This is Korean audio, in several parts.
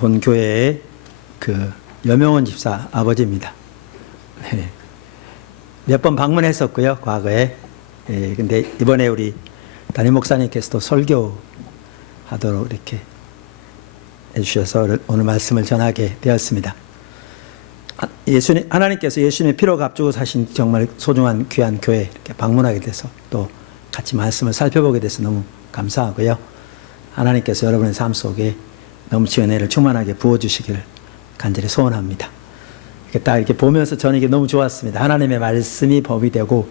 본교회의 그 여명원 집사 아버지입니다. 몇 번 방문했었고요, 과거에. 근데 이번에 우리 담임 목사님께서도 설교하도록 이렇게 해주셔서 오늘 말씀을 전하게 되었습니다. 하나님께서 예수님의 피로 값주고 사신 정말 소중한 귀한 교회 이렇게 방문하게 돼서 또 같이 말씀을 살펴보게 돼서 너무 감사하고요. 하나님께서 여러분의 삶 속에 넘치는 은혜를 충만하게 부어주시기를 간절히 소원합니다. 이렇게 딱 이렇게 보면서 저는 이게 너무 좋았습니다. 하나님의 말씀이 법이 되고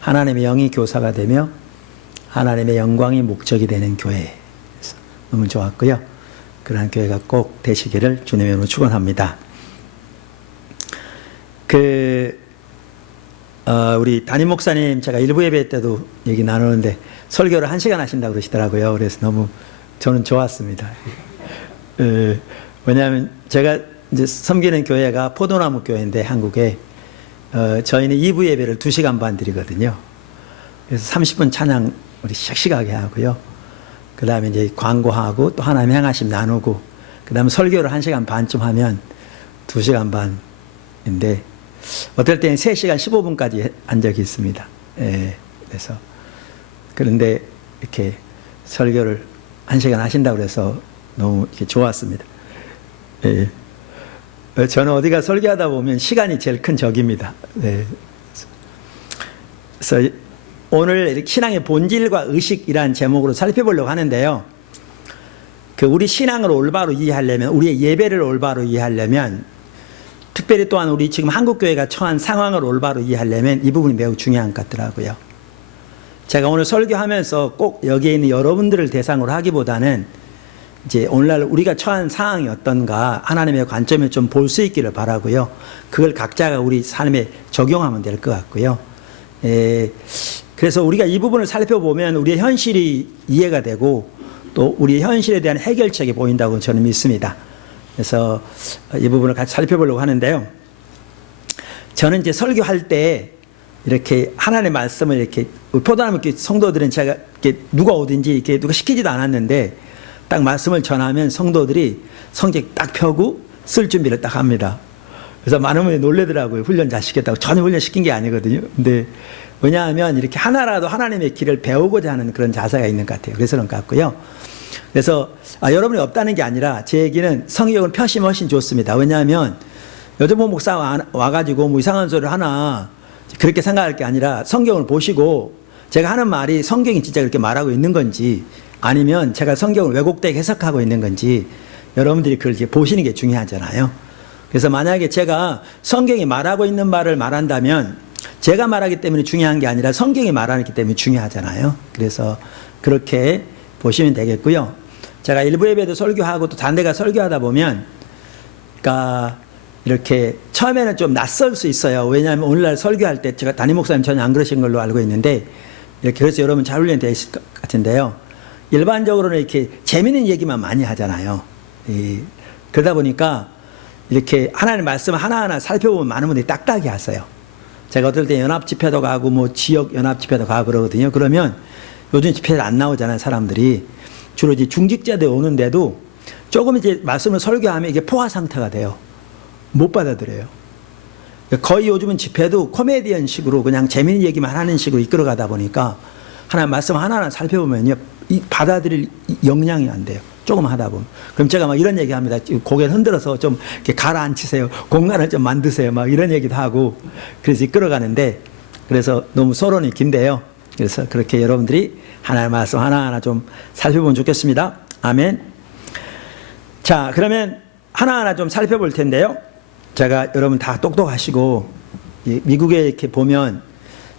하나님의 영이 교사가 되며 하나님의 영광이 목적이 되는 교회. 너무 좋았고요. 그러한 교회가 꼭 되시기를 주님의 이름으로 축원합니다. 우리 담임 목사님 제가 일부 예배 때도 얘기 나누는데 설교를 1시간 하신다고 그러시더라고요. 그래서 너무 저는 좋았습니다. 왜냐하면 제가 이제 섬기는 교회가 포도나무 교회인데 한국에 저희는 2부 예배를 2시간 반 드리거든요. 그래서 30분 찬양 우리 씩씩하게 하고요. 그 다음에 이제 광고하고 또 하나님 행하심 나누고 그 다음에 설교를 1시간 반쯤 하면 2시간 반인데 어떨 때는 3시간 15분까지 한 적이 있습니다. 그래서 그런데 이렇게 설교를 1시간 하신다고 그래서 너무 이렇게 좋았습니다. 저는 어디가 설교하다 보면 시간이 제일 큰 적입니다. 그래서 오늘 신앙의 본질과 의식이라는 제목으로 살펴보려고 하는데요. 우리 신앙을 올바로 이해하려면, 우리의 예배를 올바로 이해하려면, 특별히 또한 우리 지금 한국교회가 처한 상황을 올바로 이해하려면 이 부분이 매우 중요한 것 같더라고요. 제가 오늘 설교하면서 꼭 여기에 있는 여러분들을 대상으로 하기보다는 이제 오늘날 우리가 처한 상황이 어떤가 하나님의 관점에 좀 볼 수 있기를 바라고요. 그걸 각자가 우리 삶에 적용하면 될 것 같고요. 그래서 우리가 이 부분을 살펴보면 우리의 현실이 이해가 되고 또 우리의 현실에 대한 해결책이 보인다고 저는 믿습니다. 그래서 이 부분을 같이 살펴보려고 하는데요. 저는 이제 설교할 때 이렇게 하나님의 말씀을 이렇게 포도나무 성도들은 제가 이렇게 누가 오든지 이렇게 누가 시키지도 않았는데 딱 말씀을 전하면 성도들이 성적 딱 펴고 쓸 준비를 딱 합니다. 그래서 많은 분이 놀래더라고요. 훈련 잘 시켰다고. 전혀 훈련 시킨 게 아니거든요. 근데 왜냐하면 이렇게 하나라도 하나님의 길을 배우고자 하는 그런 자세가 있는 것 같아요. 그래서 그런 것 같고요. 그래서 여러분이 없다는 게 아니라 제 얘기는 성경을 펴시면 훨씬 좋습니다. 왜냐하면 요즘 목사 와가지고 뭐 이상한 소리를 하나 그렇게 생각할 게 아니라 성경을 보시고 제가 하는 말이 성경이 진짜 그렇게 말하고 있는 건지 아니면 제가 성경을 왜곡되게 해석하고 있는 건지 여러분들이 그걸 이렇게 보시는 게 중요하잖아요. 그래서 만약에 제가 성경이 말하고 있는 말을 말한다면 제가 말하기 때문에 중요한 게 아니라 성경이 말하기 때문에 중요하잖아요. 그래서 그렇게 보시면 되겠고요. 제가 일부 예배도 설교하고 또 다른 데가 설교하다 보면 그러니까 이렇게 처음에는 좀 낯설 수 있어요. 왜냐하면 오늘날 설교할 때 제가 담임 목사님 전혀 안 그러신 걸로 알고 있는데 이렇게 그래서 여러분 잘 훈련되어 있을 것 같은데요. 일반적으로는 이렇게 재미있는 얘기만 많이 하잖아요. 그러다 보니까 이렇게 하나님의 말씀 하나하나 살펴보면 많은 분들이 딱딱이 하세요. 제가 어떨 때 연합 집회도 가고 뭐 지역 연합 집회도 가고 그러거든요. 그러면 요즘 집회를 안 나오잖아요, 사람들이. 주로 이제 중직자들 오는데도 조금 이제 말씀을 설교하면 이게 포화 상태가 돼요. 못 받아들여요. 거의 요즘은 집회도 코미디언 식으로 그냥 재미있는 얘기만 하는 식으로 이끌어가다 보니까 하나님 말씀 하나하나 살펴보면요. 받아들일 역량이 안 돼요. 조금 하다 보면. 그럼 제가 막 이런 얘기 합니다. 고개를 흔들어서 좀 이렇게 가라앉히세요. 공간을 좀 만드세요. 막 이런 얘기도 하고. 그래서 이끌어가는데, 그래서 너무 서론이 긴데요. 그래서 그렇게 여러분들이 하나님의 말씀 하나하나 좀 살펴보면 좋겠습니다. 아멘. 자, 그러면 하나하나 좀 살펴볼 텐데요. 제가 여러분 다 똑똑하시고, 미국에 이렇게 보면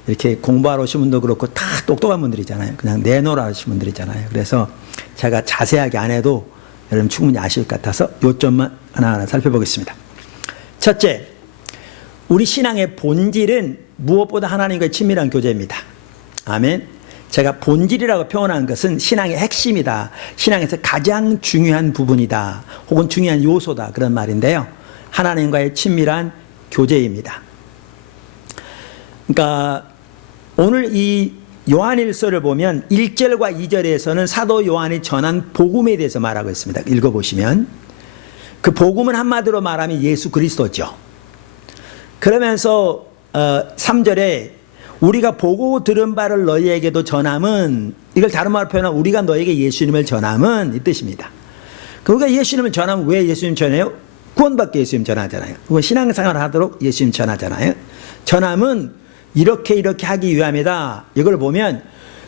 이렇게 공부하러 오신 분도 그렇고 다 똑똑한 분들이잖아요. 그냥 내놓으라 하신 분들이잖아요. 그래서 제가 자세하게 안 해도 여러분 충분히 아실 것 같아서 요점만 하나하나 살펴보겠습니다. 첫째, 우리 신앙의 본질은 무엇보다 하나님과의 친밀한 교제입니다. 아멘. 제가 본질이라고 표현한 것은 신앙의 핵심이다. 신앙에서 가장 중요한 부분이다. 혹은 중요한 요소다. 그런 말인데요. 하나님과의 친밀한 교제입니다. 그러니까 오늘 이 요한일서를 보면 1절과 2절에서는 사도 요한이 전한 복음에 대해서 말하고 있습니다. 읽어보시면 그 복음은 한마디로 말하면 예수 그리스도죠. 그러면서 3절에 우리가 보고 들은 바를 너희에게도 전함은, 이걸 다른 말로 표현하면 우리가 너에게 예수님을 전함은 이 뜻입니다. 그러니까 예수님을 전하면 왜 예수님 전해요? 구원받기 예수님 전하잖아요. 그건 신앙생활을 하도록 예수님 전하잖아요. 전함은 이렇게 하기 위함이다. 이걸 보면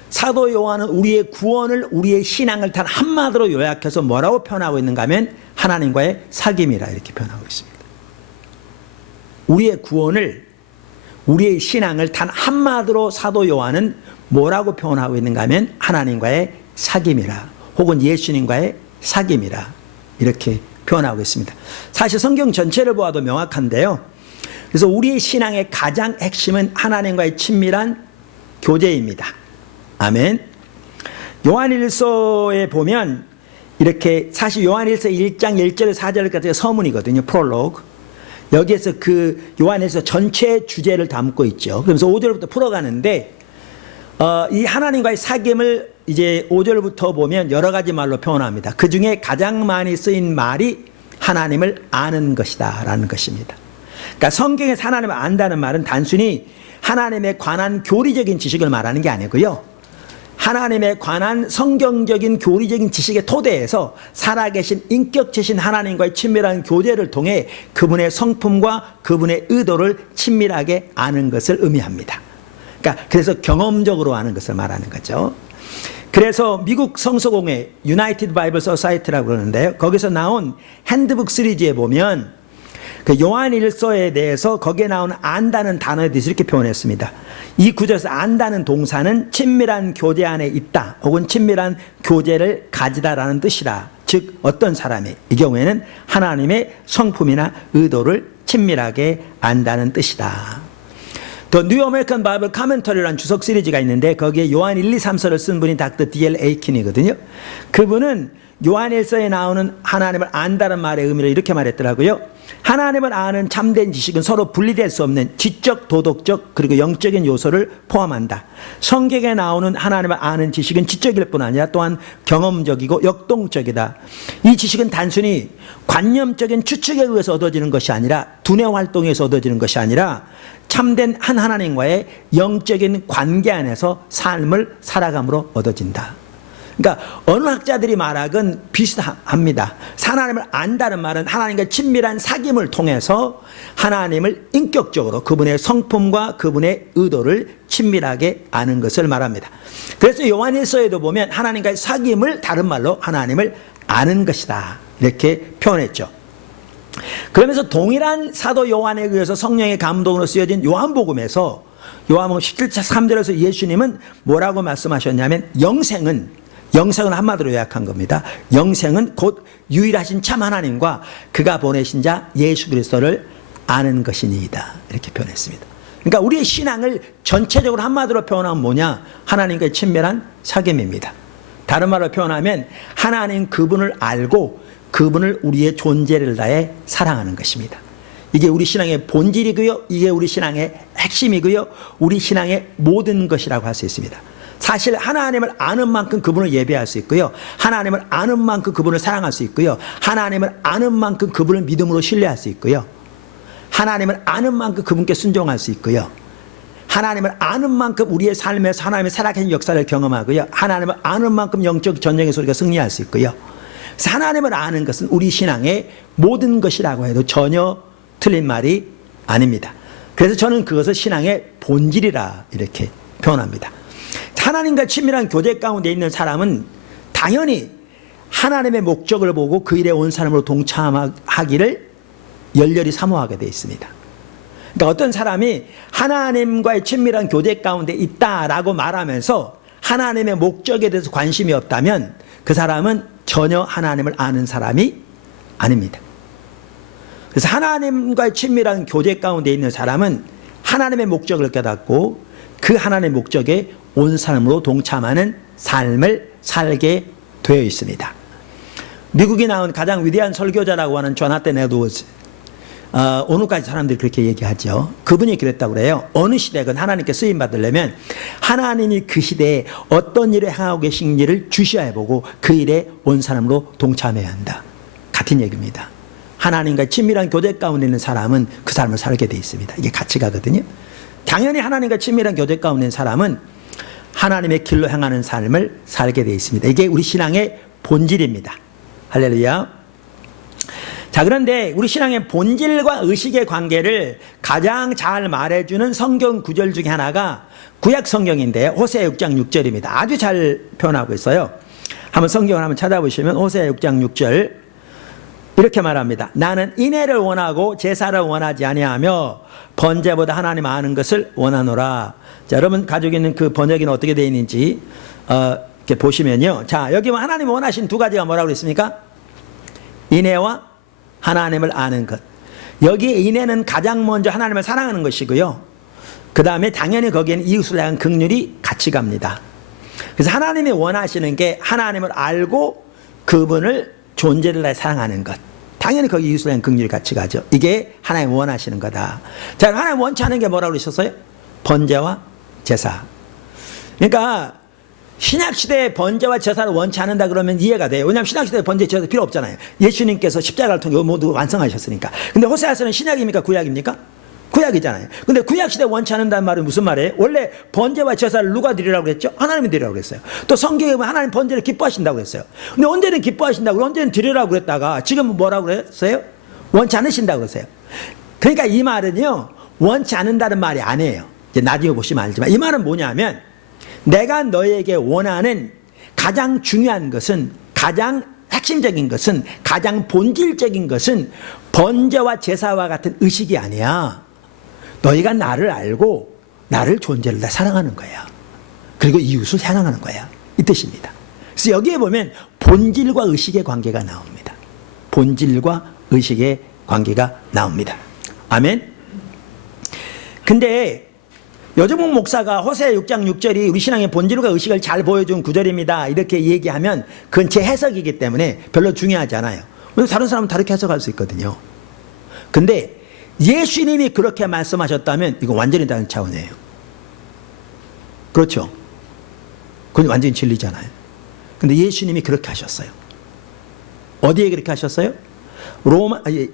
사도 요한은 우리의 구원을, 우리의 신앙을 단 한마디로 요약해서 뭐라고 표현하고 있는가 하면 하나님과의 사귐이라 이렇게 표현하고 있습니다. 우리의 구원을, 우리의 신앙을 단 한마디로 사도 요한은 뭐라고 표현하고 있는가 하면 하나님과의 사귐이라, 혹은 예수님과의 사귐이라 이렇게 표현하고 있습니다. 사실 성경 전체를 보아도 명확한데요. 그래서 우리의 신앙의 가장 핵심은 하나님과의 친밀한 교제입니다. 아멘. 요한일서에 보면 이렇게, 사실 요한일서 1장 1절 4절까지가 서문이거든요. 프롤로그. 여기에서 그 요한일서 전체 주제를 담고 있죠. 그러면서 5절부터 풀어가는데 이 하나님과의 사귐을 이제 5절부터 보면 여러 가지 말로 표현합니다. 그 중에 가장 많이 쓰인 말이 하나님을 아는 것이다 라는 것입니다. 그러니까 성경에서 하나님을 안다는 말은 단순히 하나님에 관한 교리적인 지식을 말하는 게 아니고요, 하나님에 관한 성경적인 교리적인 지식의 토대에서 살아계신 인격체신 하나님과의 친밀한 교제를 통해 그분의 성품과 그분의 의도를 친밀하게 아는 것을 의미합니다. 그러니까 그래서 경험적으로 아는 것을 말하는 거죠. 그래서 미국 성서공회 유나이티드 바이블 소사이티라고 그러는데요, 거기서 나온 핸드북 시리즈에 보면 그 요한일서에 대해서 거기에 나오는 안다는 단어에 대해서 이렇게 표현했습니다. 이 구절에서 안다는 동사는 친밀한 교제 안에 있다, 혹은 친밀한 교제를 가지다라는 뜻이다. 즉 어떤 사람이, 이 경우에는 하나님의 성품이나 의도를 친밀하게 안다는 뜻이다. 더 뉴 아메리칸 바이블 카멘터리라는 주석 시리즈가 있는데 거기에 요한 1, 2, 3서를 쓴 분이 닥터 D.L. 에이킨이거든요. 그분은 요한일서에 나오는 하나님을 안다는 말의 의미를 이렇게 말했더라고요. 하나님을 아는 참된 지식은 서로 분리될 수 없는 지적, 도덕적, 그리고 영적인 요소를 포함한다. 성경에 나오는 하나님을 아는 지식은 지적일 뿐 아니라 또한 경험적이고 역동적이다. 이 지식은 단순히 관념적인 추측에 의해서 얻어지는 것이 아니라, 두뇌 활동에서 얻어지는 것이 아니라 참된 한 하나님과의 영적인 관계 안에서 삶을 살아감으로 얻어진다. 그러니까 어느 학자들이 말하건 비슷합니다. 하나님을 안다는 말은 하나님과 친밀한 사귐을 통해서 하나님을 인격적으로, 그분의 성품과 그분의 의도를 친밀하게 아는 것을 말합니다. 그래서 요한일서에도 보면 하나님과의 사귐을 다른 말로 하나님을 아는 것이다 이렇게 표현했죠. 그러면서 동일한 사도 요한에 의해서 성령의 감동으로 쓰여진 요한복음에서 요한복음 17장 3절에서 예수님은 뭐라고 말씀하셨냐면 영생은 한마디로 요약한 겁니다. 영생은 곧 유일하신 참 하나님과 그가 보내신 자 예수 그리스도를 아는 것이니이다 이렇게 표현했습니다. 그러니까 우리의 신앙을 전체적으로 한마디로 표현하면 뭐냐? 하나님과의 친밀한 사귐입니다. 다른 말로 표현하면 하나님 그분을 알고 그분을 우리의 존재를 다해 사랑하는 것입니다. 이게 우리 신앙의 본질이고요, 이게 우리 신앙의 핵심이고요, 우리 신앙의 모든 것이라고 할 수 있습니다. 사실 하나님을 아는 만큼 그분을 예배할 수 있고요, 하나님을 아는 만큼 그분을 사랑할 수 있고요, 하나님을 아는 만큼 그분을 믿음으로 신뢰할 수 있고요, 하나님을 아는 만큼 그분께 순종할 수 있고요, 하나님을 아는 만큼 우리의 삶에서 하나님의 살아계신 역사를 경험하고요, 하나님을 아는 만큼 영적 전쟁의 소리가 승리할 수 있고요. 그래서 하나님을 아는 것은 우리 신앙의 모든 것이라고 해도 전혀 틀린 말이 아닙니다. 그래서 저는 그것을 신앙의 본질이라 이렇게 표현합니다. 하나님과 친밀한 교제 가운데 있는 사람은 당연히 하나님의 목적을 보고 그 일에 온 사람으로 동참하기를 열렬히 사모하게 되어 있습니다. 그러니까 어떤 사람이 하나님과의 친밀한 교제 가운데 있다라고 말하면서 하나님의 목적에 대해서 관심이 없다면 그 사람은 전혀 하나님을 아는 사람이 아닙니다. 그래서 하나님과의 친밀한 교제 가운데 있는 사람은 하나님의 목적을 깨닫고 그 하나님의 목적에 온 사람으로 동참하는 삶을 살게 되어 있습니다. 미국이 나온 가장 위대한 설교자라고 하는 조나단 에드워즈, 오늘까지 사람들이 그렇게 얘기하죠. 그분이 그랬다고 그래요. 어느 시대건 하나님께 쓰임 받으려면 하나님이 그 시대에 어떤 일을 행하고 계신지를 주시해 보고 그 일에 온 사람으로 동참해야 한다. 같은 얘기입니다. 하나님과 친밀한 교제 가운데 있는 사람은 그 삶을 살게 돼 있습니다. 이게 가치가거든요. 당연히 하나님과 친밀한 교제 가운데 있는 사람은 하나님의 길로 향하는 삶을 살게 돼 있습니다. 이게 우리 신앙의 본질입니다. 할렐루야. 자, 그런데 우리 신앙의 본질과 의식의 관계를 가장 잘 말해주는 성경 구절 중에 하나가 구약 성경인데 호세아 6장 6절입니다. 아주 잘 표현하고 있어요. 한번 성경을 한번 찾아보시면 호세아 6장 6절 이렇게 말합니다. 나는 인애를 원하고 제사를 원하지 아니하며 번제보다 하나님 아는 것을 원하노라. 자, 여러분 가지고 있는 그 번역이는 어떻게 되어 있는지 이렇게 보시면요. 자, 여기 하나님이 원하신 두 가지가 뭐라고 그랬습니까? 인애와 하나님을 아는 것. 여기에 인애는 가장 먼저 하나님을 사랑하는 것이고요. 그 다음에 당연히 거기에는 이웃을 향한 긍휼이 같이 갑니다. 그래서 하나님이 원하시는 게 하나님을 알고 그분을 존재를 다해 사랑하는 것. 당연히 거기 이웃을 향한 긍휼이 같이 가죠. 이게 하나님 원하시는 거다. 자, 하나님 원치 않은 게 뭐라고 그러셨어요? 번제와 제사. 그러니까 신약시대에 번제와 제사를 원치 않는다 그러면 이해가 돼요. 왜냐하면 신약시대에 번제 제사 필요 없잖아요. 예수님께서 십자가를 통해 모두 완성하셨으니까. 근데 호세아서는 신약입니까? 구약입니까? 구약이잖아요. 근데 구약시대에 원치 않는다는 말은 무슨 말이에요? 원래 번제와 제사를 누가 드리라고 그랬죠? 하나님이 드리라고 그랬어요. 또 성경에 보면 하나님 번제를 기뻐하신다고 그랬어요. 근데 언제는 기뻐하신다고, 언제는 드리라고 그랬다가 지금은 뭐라고 그랬어요? 원치 않으신다고 그랬어요. 그러니까 이 말은요, 원치 않는다는 말이 아니에요. 이제 나중에 보시면 알지만 이 말은 뭐냐면 내가 너에게 원하는 가장 중요한 것은, 가장 핵심적인 것은, 가장 본질적인 것은 번제와 제사와 같은 의식이 아니야. 너희가 나를 알고 나를 존재를 다 사랑하는 거야. 그리고 이웃을 사랑하는 거야. 이 뜻입니다. 그래서 여기에 보면 본질과 의식의 관계가 나옵니다. 본질과 의식의 관계가 나옵니다. 아멘. 근데 여정목 목사가 호세아 6장 6절이 우리 신앙의 본질과 의식을 잘 보여준 구절입니다. 이렇게 얘기하면 그건 제 해석이기 때문에 별로 중요하지 않아요. 왜냐하면 다른 사람은 다르게 해석할 수 있거든요. 근데 예수님이 그렇게 말씀하셨다면 이건 완전히 다른 차원이에요. 그렇죠? 그건 완전히 진리잖아요. 근데 예수님이 그렇게 하셨어요. 어디에 그렇게 하셨어요?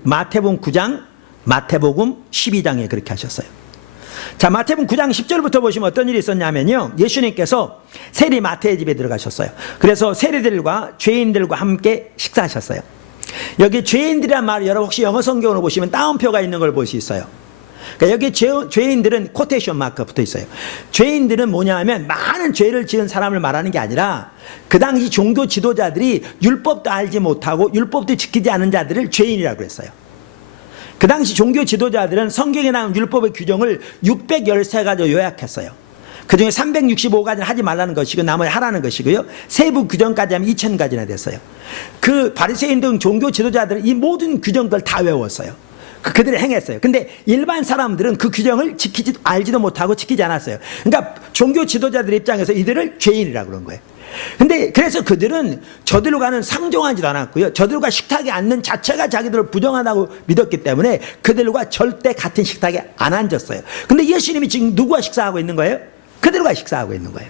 마태복음 9장, 마태복음 12장에 그렇게 하셨어요. 자, 마태복음 9장 10절부터 보시면 어떤 일이 있었냐면요, 예수님께서 세리 마태의 집에 들어가셨어요. 그래서 세리들과 죄인들과 함께 식사하셨어요. 여기 죄인들이란 말, 여러분 혹시 영어 성경으로 보시면 따옴표가 있는 걸 볼 수 있어요. 그러니까 여기 죄인들은 코테이션 마크가 붙어 있어요. 죄인들은 뭐냐 하면 많은 죄를 지은 사람을 말하는 게 아니라 그 당시 종교 지도자들이 율법도 알지 못하고 율법도 지키지 않은 자들을 죄인이라고 그랬어요. 그 당시 종교 지도자들은 성경에 나온 율법의 규정을 613가지 요약했어요. 그 중에 365가지는 하지 말라는 것이고 나머지 하라는 것이고요. 세부 규정까지 하면 2000가지나 됐어요. 그 바리새인 등 종교 지도자들은 이 모든 규정들 다 외웠어요. 그들을 행했어요. 근데 일반 사람들은 그 규정을 알지도 못하고 지키지 않았어요. 그러니까 종교 지도자들 입장에서 이들을 죄인이라고 그런 거예요. 근데 그래서 그들은 저들로 가는 상종하지도 않았고요. 저들과 식탁에 앉는 자체가 자기들을 부정하다고 믿었기 때문에 그들과 절대 같은 식탁에 안 앉았어요. 근데 예수님이 지금 누구와 식사하고 있는 거예요? 그들과 식사하고 있는 거예요.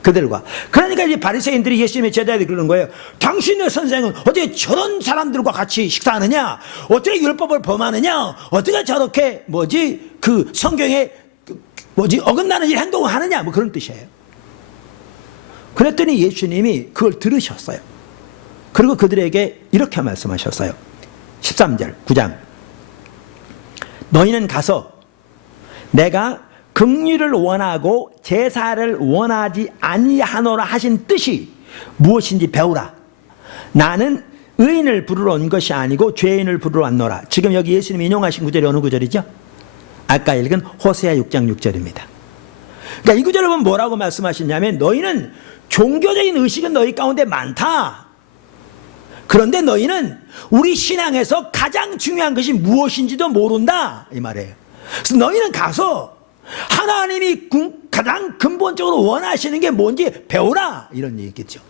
그들과. 그러니까 이제 바리새인들이 예수님의 제자들이 그러는 거예요. 당신의 선생은 어떻게 저런 사람들과 같이 식사하느냐? 어떻게 율법을 범하느냐? 어떻게 저렇게 그 성경에 어긋나는 일 행동을 하느냐? 뭐 그런 뜻이에요. 그랬더니 예수님이 그걸 들으셨어요. 그리고 그들에게 이렇게 말씀하셨어요. 13절 9장 너희는 가서 내가 긍휼을 원하고 제사를 원하지 아니하노라 하신 뜻이 무엇인지 배우라. 나는 의인을 부르러 온 것이 아니고 죄인을 부르러 왔노라. 지금 여기 예수님이 인용하신 구절이 어느 구절이죠? 아까 읽은 호세아 6장 6절입니다. 그러니까 이 구절을 보면 뭐라고 말씀하시냐면 너희는 종교적인 의식은 너희 가운데 많다. 그런데 너희는 우리 신앙에서 가장 중요한 것이 무엇인지도 모른다. 이 말이에요. 그래서 너희는 가서 하나님이 가장 근본적으로 원하시는 게 뭔지 배우라. 이런 얘기겠죠.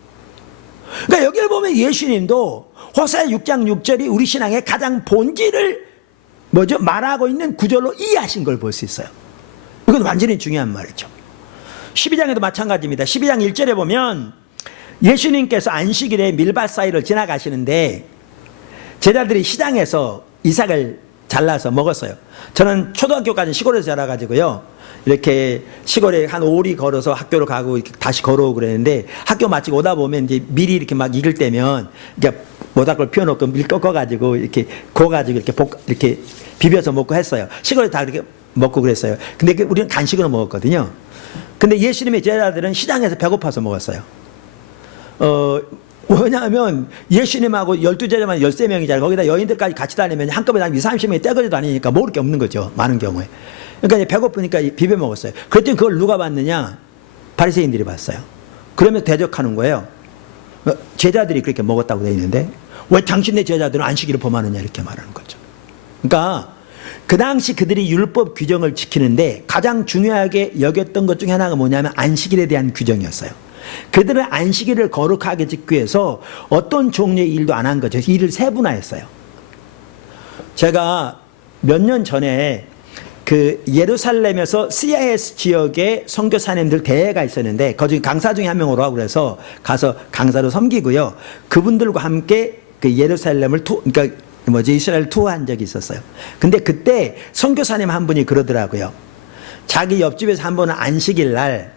그러니까 여기를 보면 예수님도 호세아 6장 6절이 우리 신앙의 가장 본질을 말하고 있는 구절로 이해하신 걸 볼 수 있어요. 이건 완전히 중요한 말이죠. 12장에도 마찬가지입니다. 12장 1절에 보면 예수님께서 안식일에 밀밭 사이를 지나가시는데 제자들이 시장에서 이삭을 잘라서 먹었어요. 저는 초등학교까지 시골에서 자라가지고요. 이렇게 시골에 한 5리 걸어서 학교를 가고 다시 걸어오고 그랬는데 학교 마치고 오다 보면 이제 밀이 이렇게 막 익을 때면 이제 모닥불 피워놓고 밀 꺾어가지고 이렇게 구워가지고 이렇게 비벼서 먹고 했어요. 시골에 다 이렇게 먹고 그랬어요. 근데 우리는 간식으로 먹었거든요. 근데 예수님의 제자들은 시장에서 배고파서 먹었어요. 왜냐하면 예수님하고 12제자만 13명이잖아요. 거기다 여인들까지 같이 다니면 한꺼번에 한 20, 30명이 떼거리 다니니까 먹을 게 없는 거죠. 많은 경우에. 그러니까 이제 배고프니까 비벼 먹었어요. 그랬더니 그걸 누가 봤느냐? 바리새인들이 봤어요. 그러면 대적하는 거예요. 제자들이 그렇게 먹었다고 되어 있는데 왜 당신네 제자들은 안식일을 범하느냐 이렇게 말하는 거죠. 그러니까 그 당시 그들이 율법 규정을 지키는데 가장 중요하게 여겼던 것 중에 하나가 뭐냐면 안식일에 대한 규정이었어요. 그들은 안식일을 거룩하게 지키기 위해서 어떤 종류의 일도 안 한 거죠. 일을 세분화했어요. 제가 몇 년 전에 그 예루살렘에서 CIS 지역에 선교사님들 대회가 있었는데 거기 강사 중에 한 명으로 하고 그래서 가서 강사로 섬기고요. 그분들과 함께 그 예루살렘을 이스라엘 투어한 적이 있었어요. 근데 그때 선교사님 한 분이 그러더라고요. 자기 옆집에서 한 번은 안식일 날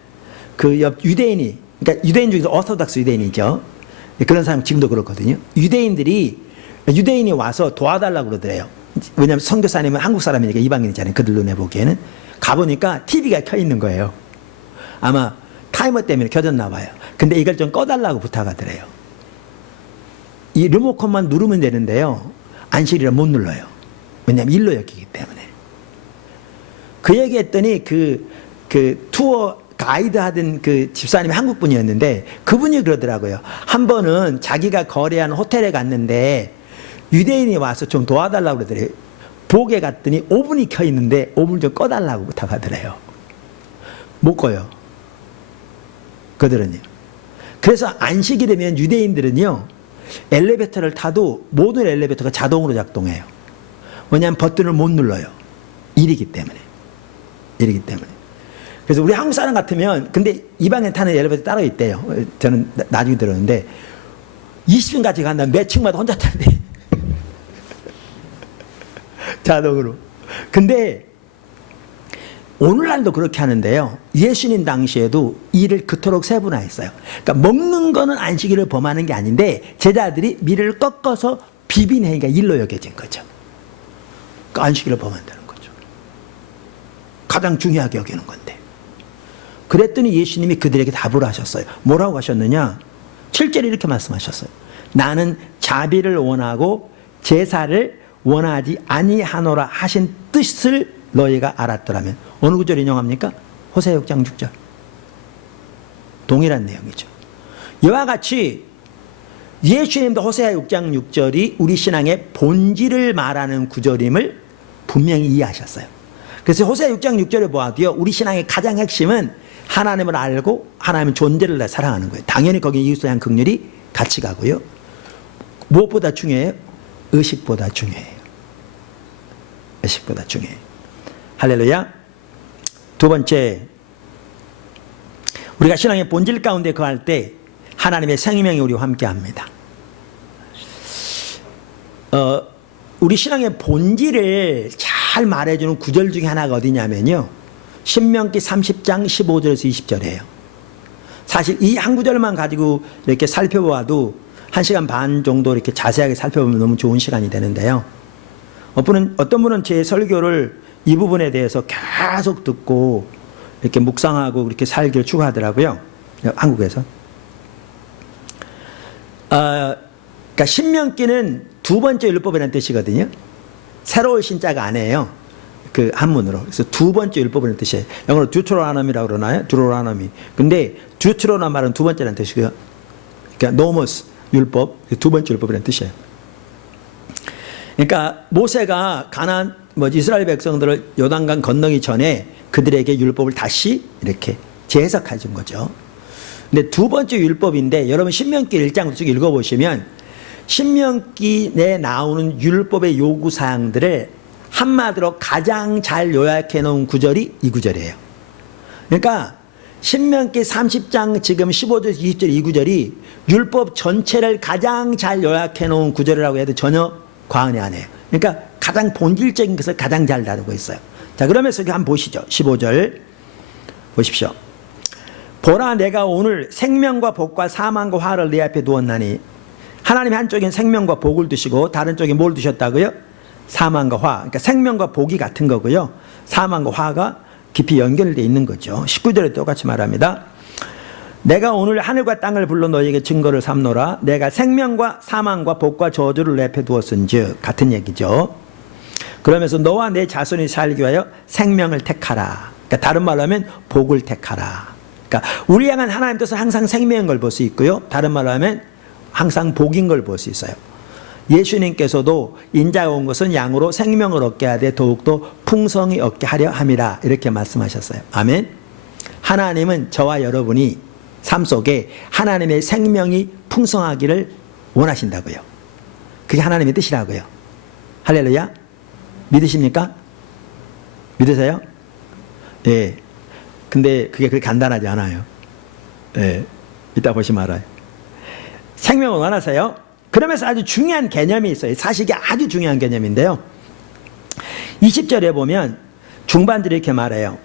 그 옆 유대인이, 그러니까 유대인 중에서 오소닥스 유대인이죠. 그런 사람 지금도 그렇거든요. 유대인이 와서 도와달라고 그러더래요. 왜냐하면 선교사님은 한국 사람이니까 이방인이잖아요. 그들 눈에 보기에는. 가보니까 TV가 켜 있는 거예요. 아마 타이머 때문에 켜졌나 봐요. 근데 이걸 좀 꺼달라고 부탁하더래요. 이 리모컨만 누르면 되는데요. 안식일을 못 눌러요. 왜냐하면 일로 엮이기 때문에. 그 얘기했더니 그 투어 가이드 하던 그 집사님이 한국 분이었는데 그분이 그러더라고요. 한 번은 자기가 거래한 호텔에 갔는데 유대인이 와서 좀 도와달라고 그러더래요. 보게 갔더니 오븐이 켜 있는데 오븐 좀 꺼달라고 부탁하더래요. 못 꺼요. 그들은요. 그래서 안식일이면 유대인들은요. 엘리베이터를 타도 모든 엘리베이터가 자동으로 작동해요. 왜냐하면 버튼을 못 눌러요. 일이기 때문에. 그래서 우리 한국 사람 같으면, 근데 이방에 타는 엘리베이터 따로 있대요. 저는 나중에 들었는데 20층까지 간다면 몇 층마다 혼자 타는데 자동으로. 근데 오늘날도 그렇게 하는데요. 예수님 당시에도 일을 그토록 세분화했어요. 그러니까 먹는 거는 안식일을 범하는 게 아닌데 제자들이 밀을 꺾어서 비빈 행위가 일로 여겨진 거죠. 그러니까 안식일을 범한다는 거죠. 가장 중요하게 여기는 건데. 그랬더니 예수님이 그들에게 답을 하셨어요. 뭐라고 하셨느냐? 7절에 이렇게 말씀하셨어요. 나는 자비를 원하고 제사를 원하지 아니하노라 하신 뜻을 너희가 알았더라면. 어느 구절 인용합니까? 호세아 6장 6절. 동일한 내용이죠. 이와 같이 예수님도 호세아 6장 6절이 우리 신앙의 본질을 말하는 구절임을 분명히 이해하셨어요. 그래서 호세아 6장 6절에 보아도요. 우리 신앙의 가장 핵심은 하나님을 알고 하나님의 존재를 사랑하는 거예요. 당연히 거기에 이웃에 대한 긍휼이 같이 가고요. 무엇보다 중요해요? 의식보다 중요해요. 의식보다 중요해요. 할렐루야. 두 번째, 우리가 신앙의 본질 가운데 거할 때 하나님의 생명이 우리와 함께합니다. 우리 신앙의 본질을 잘 말해주는 구절 중에 하나가 어디냐면요. 신명기 30장 15절에서 20절이에요. 사실 이 한 구절만 가지고 이렇게 살펴보아도 1시간 반 정도 이렇게 자세하게 살펴보면 너무 좋은 시간이 되는데요. 어떤 분은 제 설교를 이 부분에 대해서 계속 듣고 이렇게 묵상하고 그렇게 살기를 추구하더라고요. 한국에서. 그러니까 신명기는 두 번째 율법이라는 뜻이거든요. 새로운 신자가 아니에요. 그 한문으로. 그래서 두 번째 율법이라는 뜻이에요. 영어로 듀트로노미라고 그러나요? 듀트로노미. 근데 듀트로노 말은 두 번째라는 뜻이고요. 그러니까 노모스 율법, 두 번째 율법이라는 뜻이에요. 그러니까 모세가 이스라엘 백성들을 요단강 건너기 전에 그들에게 율법을 다시 이렇게 재해석해 준 거죠. 근데 두 번째 율법인데 여러분 신명기 1장 쭉 읽어보시면 신명기 내에 나오는 율법의 요구사항들을 한마디로 가장 잘 요약해 놓은 구절이 이 구절이에요. 그러니까 신명기 30장 지금 15절 20절 이 구절이 율법 전체를 가장 잘 요약해 놓은 구절이라고 해도 전혀 과언이 아니에요. 그러니까 가장 본질적인 것을 가장 잘 다루고 있어요. 자, 그러면서 한번 보시죠. 15절 보십시오. 보라, 내가 오늘 생명과 복과 사망과 화를 내 앞에 두었나니. 하나님이 한쪽엔 생명과 복을 두시고 다른 쪽에 뭘 두셨다고요? 사망과 화. 그러니까 생명과 복이 같은 거고요. 사망과 화가 깊이 연결되어 있는 거죠. 19절에 똑같이 말합니다. 내가 오늘 하늘과 땅을 불러 너희에게 증거를 삼노라. 내가 생명과 사망과 복과 저주를 내 앞에 두었은즉. 같은 얘기죠. 그러면서 너와 내 자손이 살기 위하여 생명을 택하라. 그러니까 다른 말로 하면 복을 택하라. 그러니까 우리 향한 하나님 뜻은 항상 생명인 걸 볼 수 있고요. 다른 말로 하면 항상 복인 걸 볼 수 있어요. 예수님께서도 인자가 온 것은 양으로 생명을 얻게 하되 더욱더 풍성히 얻게 하려 함이라 이렇게 말씀하셨어요. 아멘. 하나님은 저와 여러분이 삶 속에 하나님의 생명이 풍성하기를 원하신다고요. 그게 하나님의 뜻이라고요. 할렐루야. 믿으십니까? 믿으세요? 예. 근데 그게 그렇게 간단하지 않아요. 예. 이따 보시면 알아요. 생명을 원하세요? 그러면서 아주 중요한 개념이 있어요. 사실 이게 아주 중요한 개념인데요. 20절에 보면 중반들이 이렇게 말해요.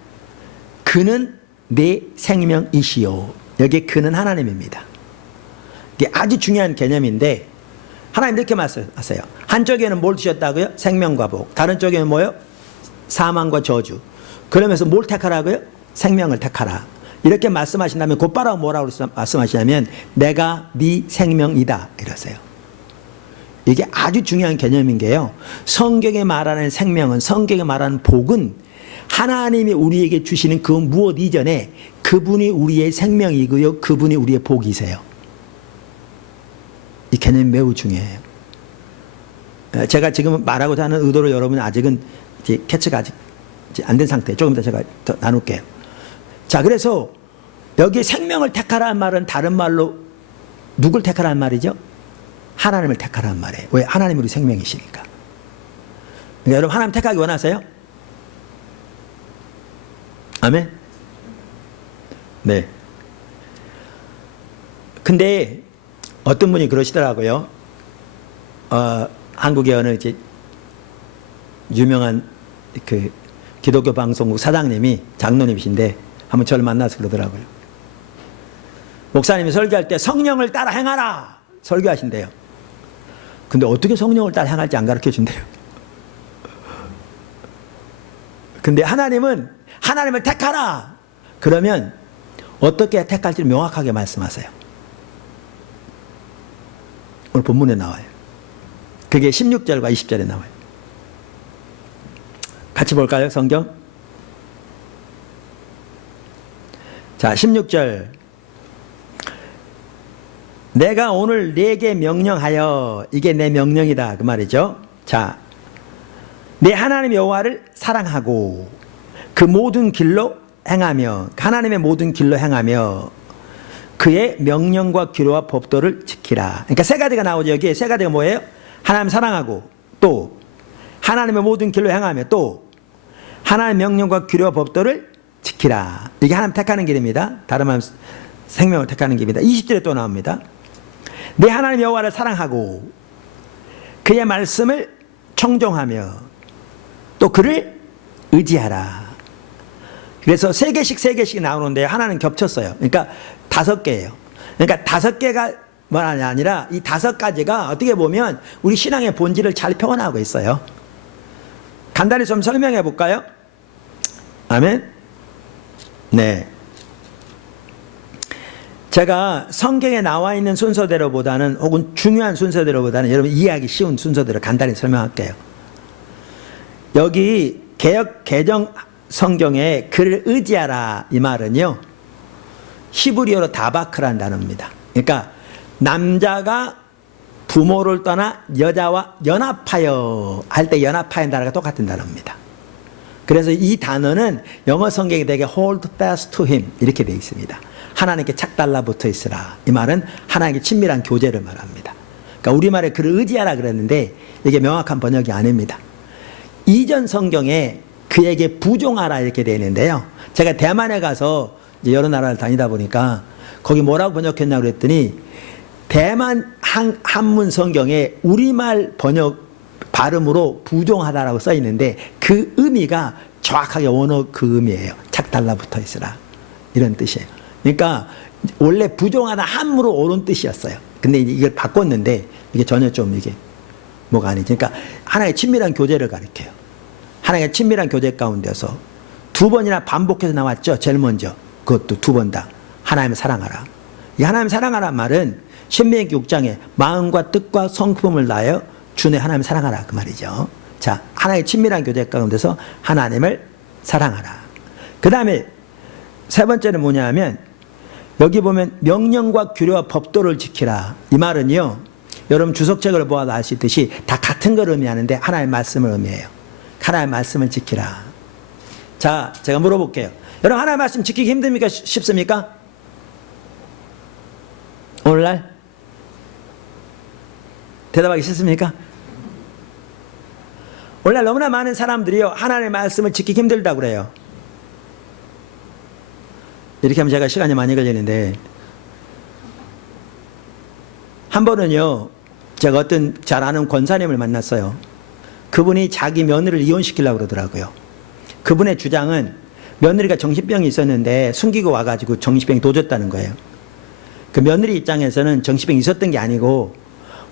그는 내 생명이시요. 여기에 그는 하나님입니다. 이게 아주 중요한 개념인데 하나님 이렇게 말씀하세요. 한쪽에는 뭘 주셨다고요? 생명과 복. 다른 쪽에는 뭐요? 사망과 저주. 그러면서 뭘 택하라고요? 생명을 택하라. 이렇게 말씀하신다면 곧바로 뭐라고 말씀하시냐면 내가 네 생명이다 이러세요. 이게 아주 중요한 개념인 게요. 성경에 말하는 생명은, 성경에 말하는 복은 하나님이 우리에게 주시는 그 무엇 이전에 그분이 우리의 생명이고요. 그분이 우리의 복이세요. 이 개념이 매우 중요해요. 제가 지금 말하고자 하는 의도로 여러분 아직은 이제 캐치가 아직 안 된 상태. 조금 더 제가 더 나눌게요. 자, 그래서 여기 생명을 택하라는 말은 다른 말로 누굴 택하라는 말이죠? 하나님을 택하라는 말이에요. 왜? 하나님이 우리 생명이시니까. 그러니까 여러분 하나님 택하기 원하세요? 아멘? 네. 근데 어떤 분이 그러시더라고요. 한국에 어느 이제 유명한 그 기독교 방송국 사장님이 장로님이신데 한번 저를 만나서 그러더라고요. 목사님이 설교할 때 성령을 따라 행하라 설교하신대요. 근데 어떻게 성령을 따라 행할지 안 가르쳐 준대요. 근데 하나님은 하나님을 택하라 그러면 어떻게 택할지 명확하게 말씀하세요. 오늘 본문에 나와요. 그게 16절과 20절에 나와요. 같이 볼까요? 성경? 자, 16절. 내가 오늘 네게 명령하여, 이게 내 명령이다 그 말이죠. 자, 내 하나님 여호와를 사랑하고 그 모든 길로 행하며, 하나님의 모든 길로 행하며 그의 명령과 규례와 법도를 지키라. 그러니까 세 가지가 나오죠. 여기에 세 가지가 뭐예요? 하나님 사랑하고, 또 하나님의 모든 길로 행하며, 또 하나님의 명령과 규례와 법도를 지키라. 이게 하나님 택하는 길입니다. 다른 말로 생명을 택하는 길입니다. 20절에 또 나옵니다. 내 하나님 여호와를 사랑하고 그의 말씀을 청종하며 또 그를 의지하라. 그래서 세 개씩 나오는데 하나는 겹쳤어요. 그러니까 5개예요. 그러니까 5개가 뭐냐 아니라 이 5가지가 어떻게 보면 우리 신앙의 본질을 잘 표현하고 있어요. 간단히 좀 설명해 볼까요? 아멘. 네. 제가 성경에 나와 있는 순서대로보다는 혹은 중요한 순서대로보다는 여러분 이해하기 쉬운 순서대로 간단히 설명할게요. 여기 개정 성경에 그를 의지하라 이 말은요. 히브리어로 다바크라는 단어입니다. 그러니까 남자가 부모를 떠나 여자와 연합하여 할 때 연합하여 단어가 똑같은 단어입니다. 그래서 이 단어는 영어 성경에 되게 hold fast to him 이렇게 되어 있습니다. 하나님께 착 달라붙어 있으라. 이 말은 하나님께 친밀한 교제를 말합니다. 그러니까 우리말에 그를 의지하라 그랬는데 이게 명확한 번역이 아닙니다. 이전 성경에 그에게 부종하라 이렇게 되어 있는데요. 제가 대만에 가서 이제 여러 나라를 다니다 보니까 거기 뭐라고 번역했냐고 그랬더니 대만 한문 성경에 우리말 번역 발음으로 부종하다라고 써 있는데 그 의미가 정확하게 원어 그 의미예요. 착 달라붙어 있으라 이런 뜻이에요. 그러니까 원래 부종하다 함으로 옳은 뜻이었어요. 근데 이걸 바꿨는데 이게 전혀 좀 이게 뭐가 아니지. 그러니까 하나의 친밀한 교제를 가리켜요. 하나의 친밀한 교제 가운데서 두 번이나 반복해서 나왔죠. 제일 먼저 그것도 두 번 다 하나님을 사랑하라. 이 하나님을 사랑하라는 말은 신명기 6장에 마음과 뜻과 성품을 다하여 주내 하나님을 사랑하라 그 말이죠. 자, 하나의 친밀한 교제 가운데서 하나님을 사랑하라. 그 다음에 세 번째는 뭐냐 하면 여기 보면 명령과 규례와 법도를 지키라. 이 말은요, 여러분 주석책을 보아도 알 수 있듯이 다 같은 걸 의미하는데 하나의 말씀을 의미해요. 하나의 말씀을 지키라. 자, 제가 물어볼게요. 여러분 하나의 말씀 지키기 힘듭니까? 쉽습니까? 오늘날? 대답하기 싫습니까? 오늘날 너무나 많은 사람들이요, 하나님의 말씀을 지키기 힘들다고 그래요. 이렇게 하면 제가 시간이 많이 걸리는데, 한 번은요, 제가 어떤 잘 아는 권사님을 만났어요. 그분이 자기 며느리를 이혼시키려고 그러더라고요. 그분의 주장은 며느리가 정신병이 있었는데 숨기고 와가지고 정신병이 도졌다는 거예요. 그 며느리 입장에서는 정신병이 있었던 게 아니고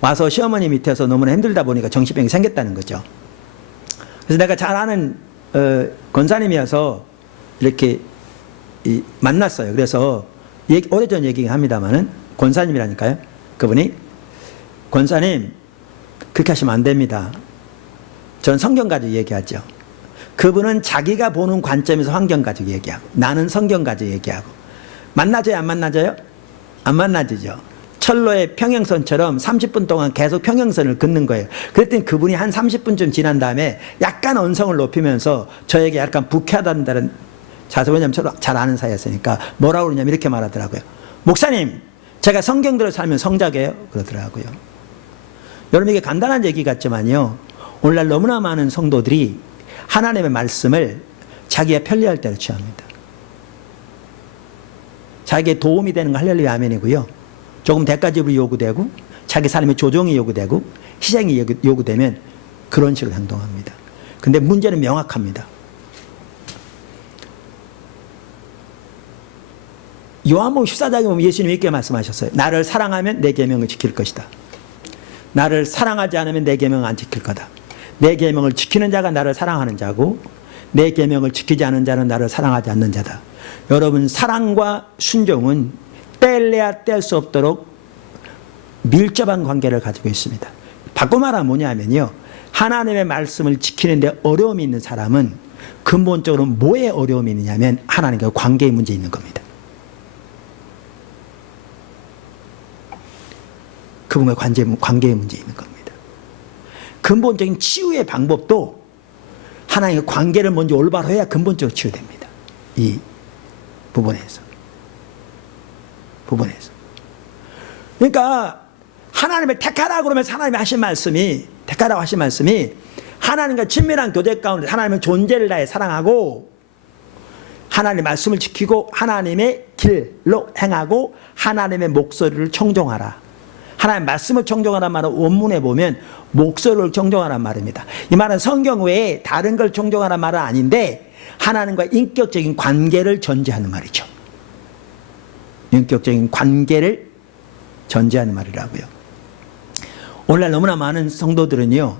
와서 시어머니 밑에서 너무나 힘들다 보니까 정신병이 생겼다는 거죠. 그래서 내가 잘 아는 권사님이어서 이렇게 만났어요. 그래서 오래전 얘기긴 합니다만은 권사님이라니까요. 그분이 권사님 그렇게 하시면 안 됩니다. 저는 성경 가지고 얘기하죠. 그분은 자기가 보는 관점에서 환경 가지고 얘기하고 나는 성경 가지고 얘기하고 만나져요? 안 만나져요? 안 만나지죠. 철로의 평행선처럼 30분 동안 계속 평행선을 긋는 거예요. 그랬더니 그분이 한 30분쯤 지난 다음에 약간 언성을 높이면서 저에게 약간 불쾌하다는 자세, 왜냐하면 저도 잘 아는 사이였으니까 뭐라고 그러냐면 이렇게 말하더라고요. 목사님, 제가 성경대로 살면 성자게요? 그러더라고요. 여러분 이게 간단한 얘기 같지만요, 오늘날 너무나 많은 성도들이 하나님의 말씀을 자기가 편리할 대로 취합니다. 자기에 도움이 되는 거 할렐루야 아멘이고요. 조금 대가지불이 요구되고 자기 삶의 조정이 요구되고 희생이 요구되면 그런 식으로 행동합니다. 근데 문제는 명확합니다. 요한복음 14장에 보면 예수님이 이렇게 말씀하셨어요. 나를 사랑하면 내 계명을 지킬 것이다. 나를 사랑하지 않으면 내 계명을 안 지킬 거다. 내 계명을 지키는 자가 나를 사랑하는 자고 내 계명을 지키지 않는 자는 나를 사랑하지 않는 자다. 여러분 사랑과 순종은 뗄래야 뗄 수 없도록 밀접한 관계를 가지고 있습니다. 바꿔 말하면 뭐냐면요, 하나님의 말씀을 지키는데 어려움이 있는 사람은 근본적으로 뭐에 어려움이 있느냐면 하나님과 관계의 문제에 있는 겁니다. 그분과 관계의 문제에 있는 겁니다. 근본적인 치유의 방법도 하나님과 관계를 먼저 올바로 해야 근본적으로 치유됩니다. 이 부분에서. 그러니까 하나님을 택하라고 그러면 하나님이 하신 말씀이, 택하라고 하신 말씀이 하나님과 친밀한 교제 가운데 하나님의 존재를 다해 사랑하고 하나님의 말씀을 지키고 하나님의 길로 행하고 하나님의 목소리를 청종하라. 하나님의 말씀을 청종하라는 말은 원문에 보면 목소리를 청종하라는 말입니다. 이 말은 성경 외에 다른 걸 청종하라는 말은 아닌데 하나님과 인격적인 관계를 전제하는 말이죠. 인격적인 관계를 전제하는 말이라고요. 오늘날 너무나 많은 성도들은요,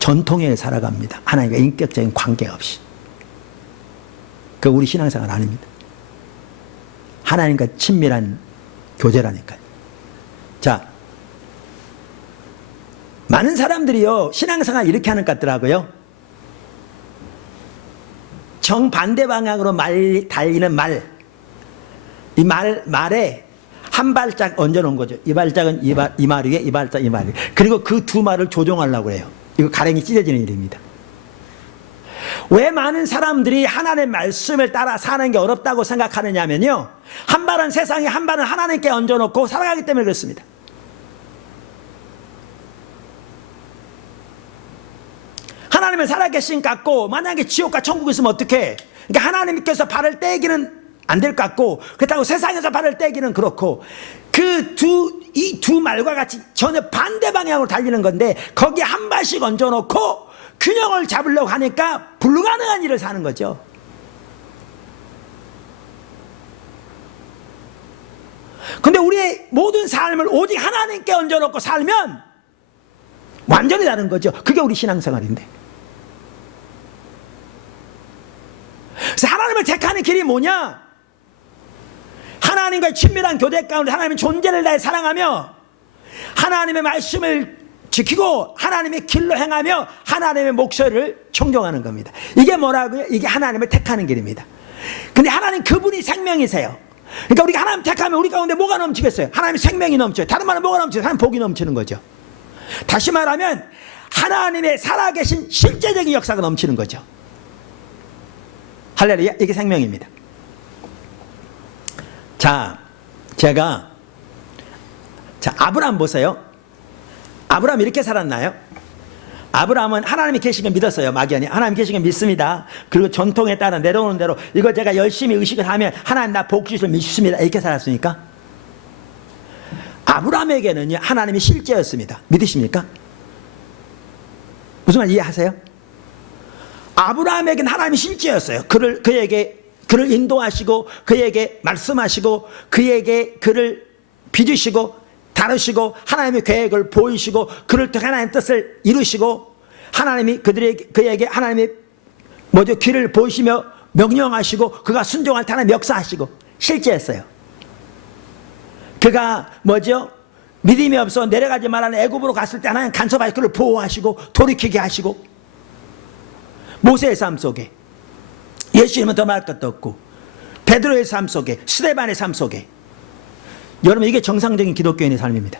전통에 살아갑니다. 하나님과 인격적인 관계 없이. 그 우리 신앙생활 아닙니다. 하나님과 친밀한 교제라니까요. 자, 많은 사람들이요, 신앙생활 이렇게 하는 것 같더라고요. 정반대 방향으로 달리는 말, 이 말에 한 발짝 얹어놓은 거죠. 이 발짝은 이 말 위에, 이 발짝 이 말 위에. 그리고 그 두 말을 조종하려고 해요. 이거 가랭이 찢어지는 일입니다. 왜 많은 사람들이 하나님의 말씀을 따라 사는 게 어렵다고 생각하느냐면요, 한 발은 세상에, 한 발은 하나님께 얹어놓고 살아가기 때문에 그렇습니다. 하나님은 살아계신 것 같고 만약에 지옥과 천국이 있으면 어떡해? 그러니까 하나님께서 발을 떼기는 안 될 것 같고, 그렇다고 세상에서 발을 떼기는 그렇고, 이 두 말과 같이 전혀 반대 방향으로 달리는 건데, 거기에 한 발씩 얹어놓고 균형을 잡으려고 하니까 불가능한 일을 사는 거죠. 근데 우리의 모든 삶을 오직 하나님께 얹어놓고 살면 완전히 다른 거죠. 그게 우리 신앙생활인데. 그래서 하나님을 택하는 길이 뭐냐? 하나님과의 친밀한 교대 가운데 하나님의 존재를 다해 사랑하며 하나님의 말씀을 지키고 하나님의 길로 행하며 하나님의 목소리를 청종하는 겁니다. 이게 뭐라고요? 이게 하나님을 택하는 길입니다. 근데 하나님 그분이 생명이세요. 그러니까 우리가 하나님 택하면 우리 가운데 뭐가 넘치겠어요? 하나님의 생명이 넘쳐요. 다른 말은 뭐가 넘쳐요? 하나님 복이 넘치는 거죠. 다시 말하면 하나님의 살아계신 실제적인 역사가 넘치는 거죠. 할렐루야. 이게 생명입니다. 자, 아브라함 보세요. 아브라함 이렇게 살았나요? 아브라함은 하나님이 계시면 믿었어요. 막연히 하나님 계시면 믿습니다. 그리고 전통에 따라 내려오는 대로 이거 제가 열심히 의식을 하면 하나님 나 복 주실 믿습니다. 이렇게 살았으니까 아브라함에게는 하나님이 실제였습니다. 믿으십니까? 무슨 말 이해하세요? 아브라함에게는 하나님이 실제였어요. 그를 인도하시고 그에게 말씀하시고 그를 빚으시고 다루시고 하나님의 계획을 보이시고 그를 통해 하나님의 뜻을 이루시고 하나님이 그에게 하나님의 길을 보이시며 명령하시고 그가 순종할 때 하나님 역사하시고 실제했어요. 그가 믿음이 없어 내려가지 말라는 애굽으로 갔을 때 하나님 간섭하시고 그를 보호하시고 돌이키게 하시고 모세의 삶 속에 예수님은 더 말할 것도 없고 베드로의 삶 속에 스데반의 삶 속에 여러분 이게 정상적인 기독교인의 삶입니다.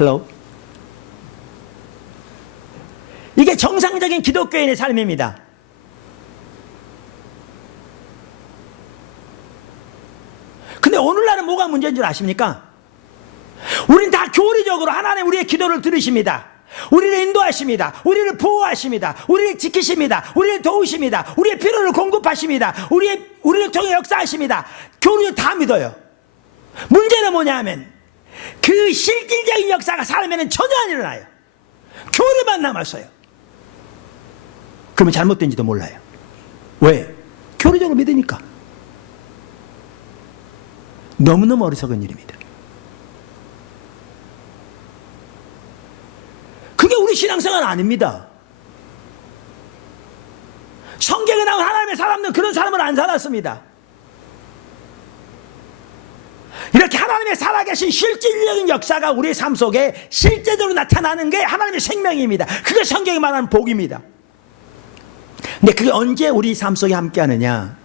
헬로 이게 정상적인 기독교인의 삶입니다. 근데 오늘날은 뭐가 문제인 줄 아십니까? 우린 다 교리적으로 하나님 우리의 기도를 들으십니다. 우리를 인도하십니다. 우리를 보호하십니다. 우리를 지키십니다. 우리를 도우십니다. 우리의 필요를 공급하십니다. 우리를 통해 역사하십니다. 교리를 다 믿어요. 문제는 뭐냐면 그 실질적인 역사가 삶에는 전혀 안 일어나요. 교리만 남았어요. 그러면 잘못된지도 몰라요. 왜? 교리적으로 믿으니까. 너무너무 어리석은 일입니다. 그게 우리 신앙생활 아닙니다. 성경에 나온 하나님의 사람들은 그런 삶을 안 살았습니다. 이렇게 하나님의 살아계신 실질적인 역사가 우리의 삶 속에 실제적으로 나타나는 게 하나님의 생명입니다. 그게 성경이 말하는 복입니다. 근데 그게 언제 우리 삶 속에 함께하느냐?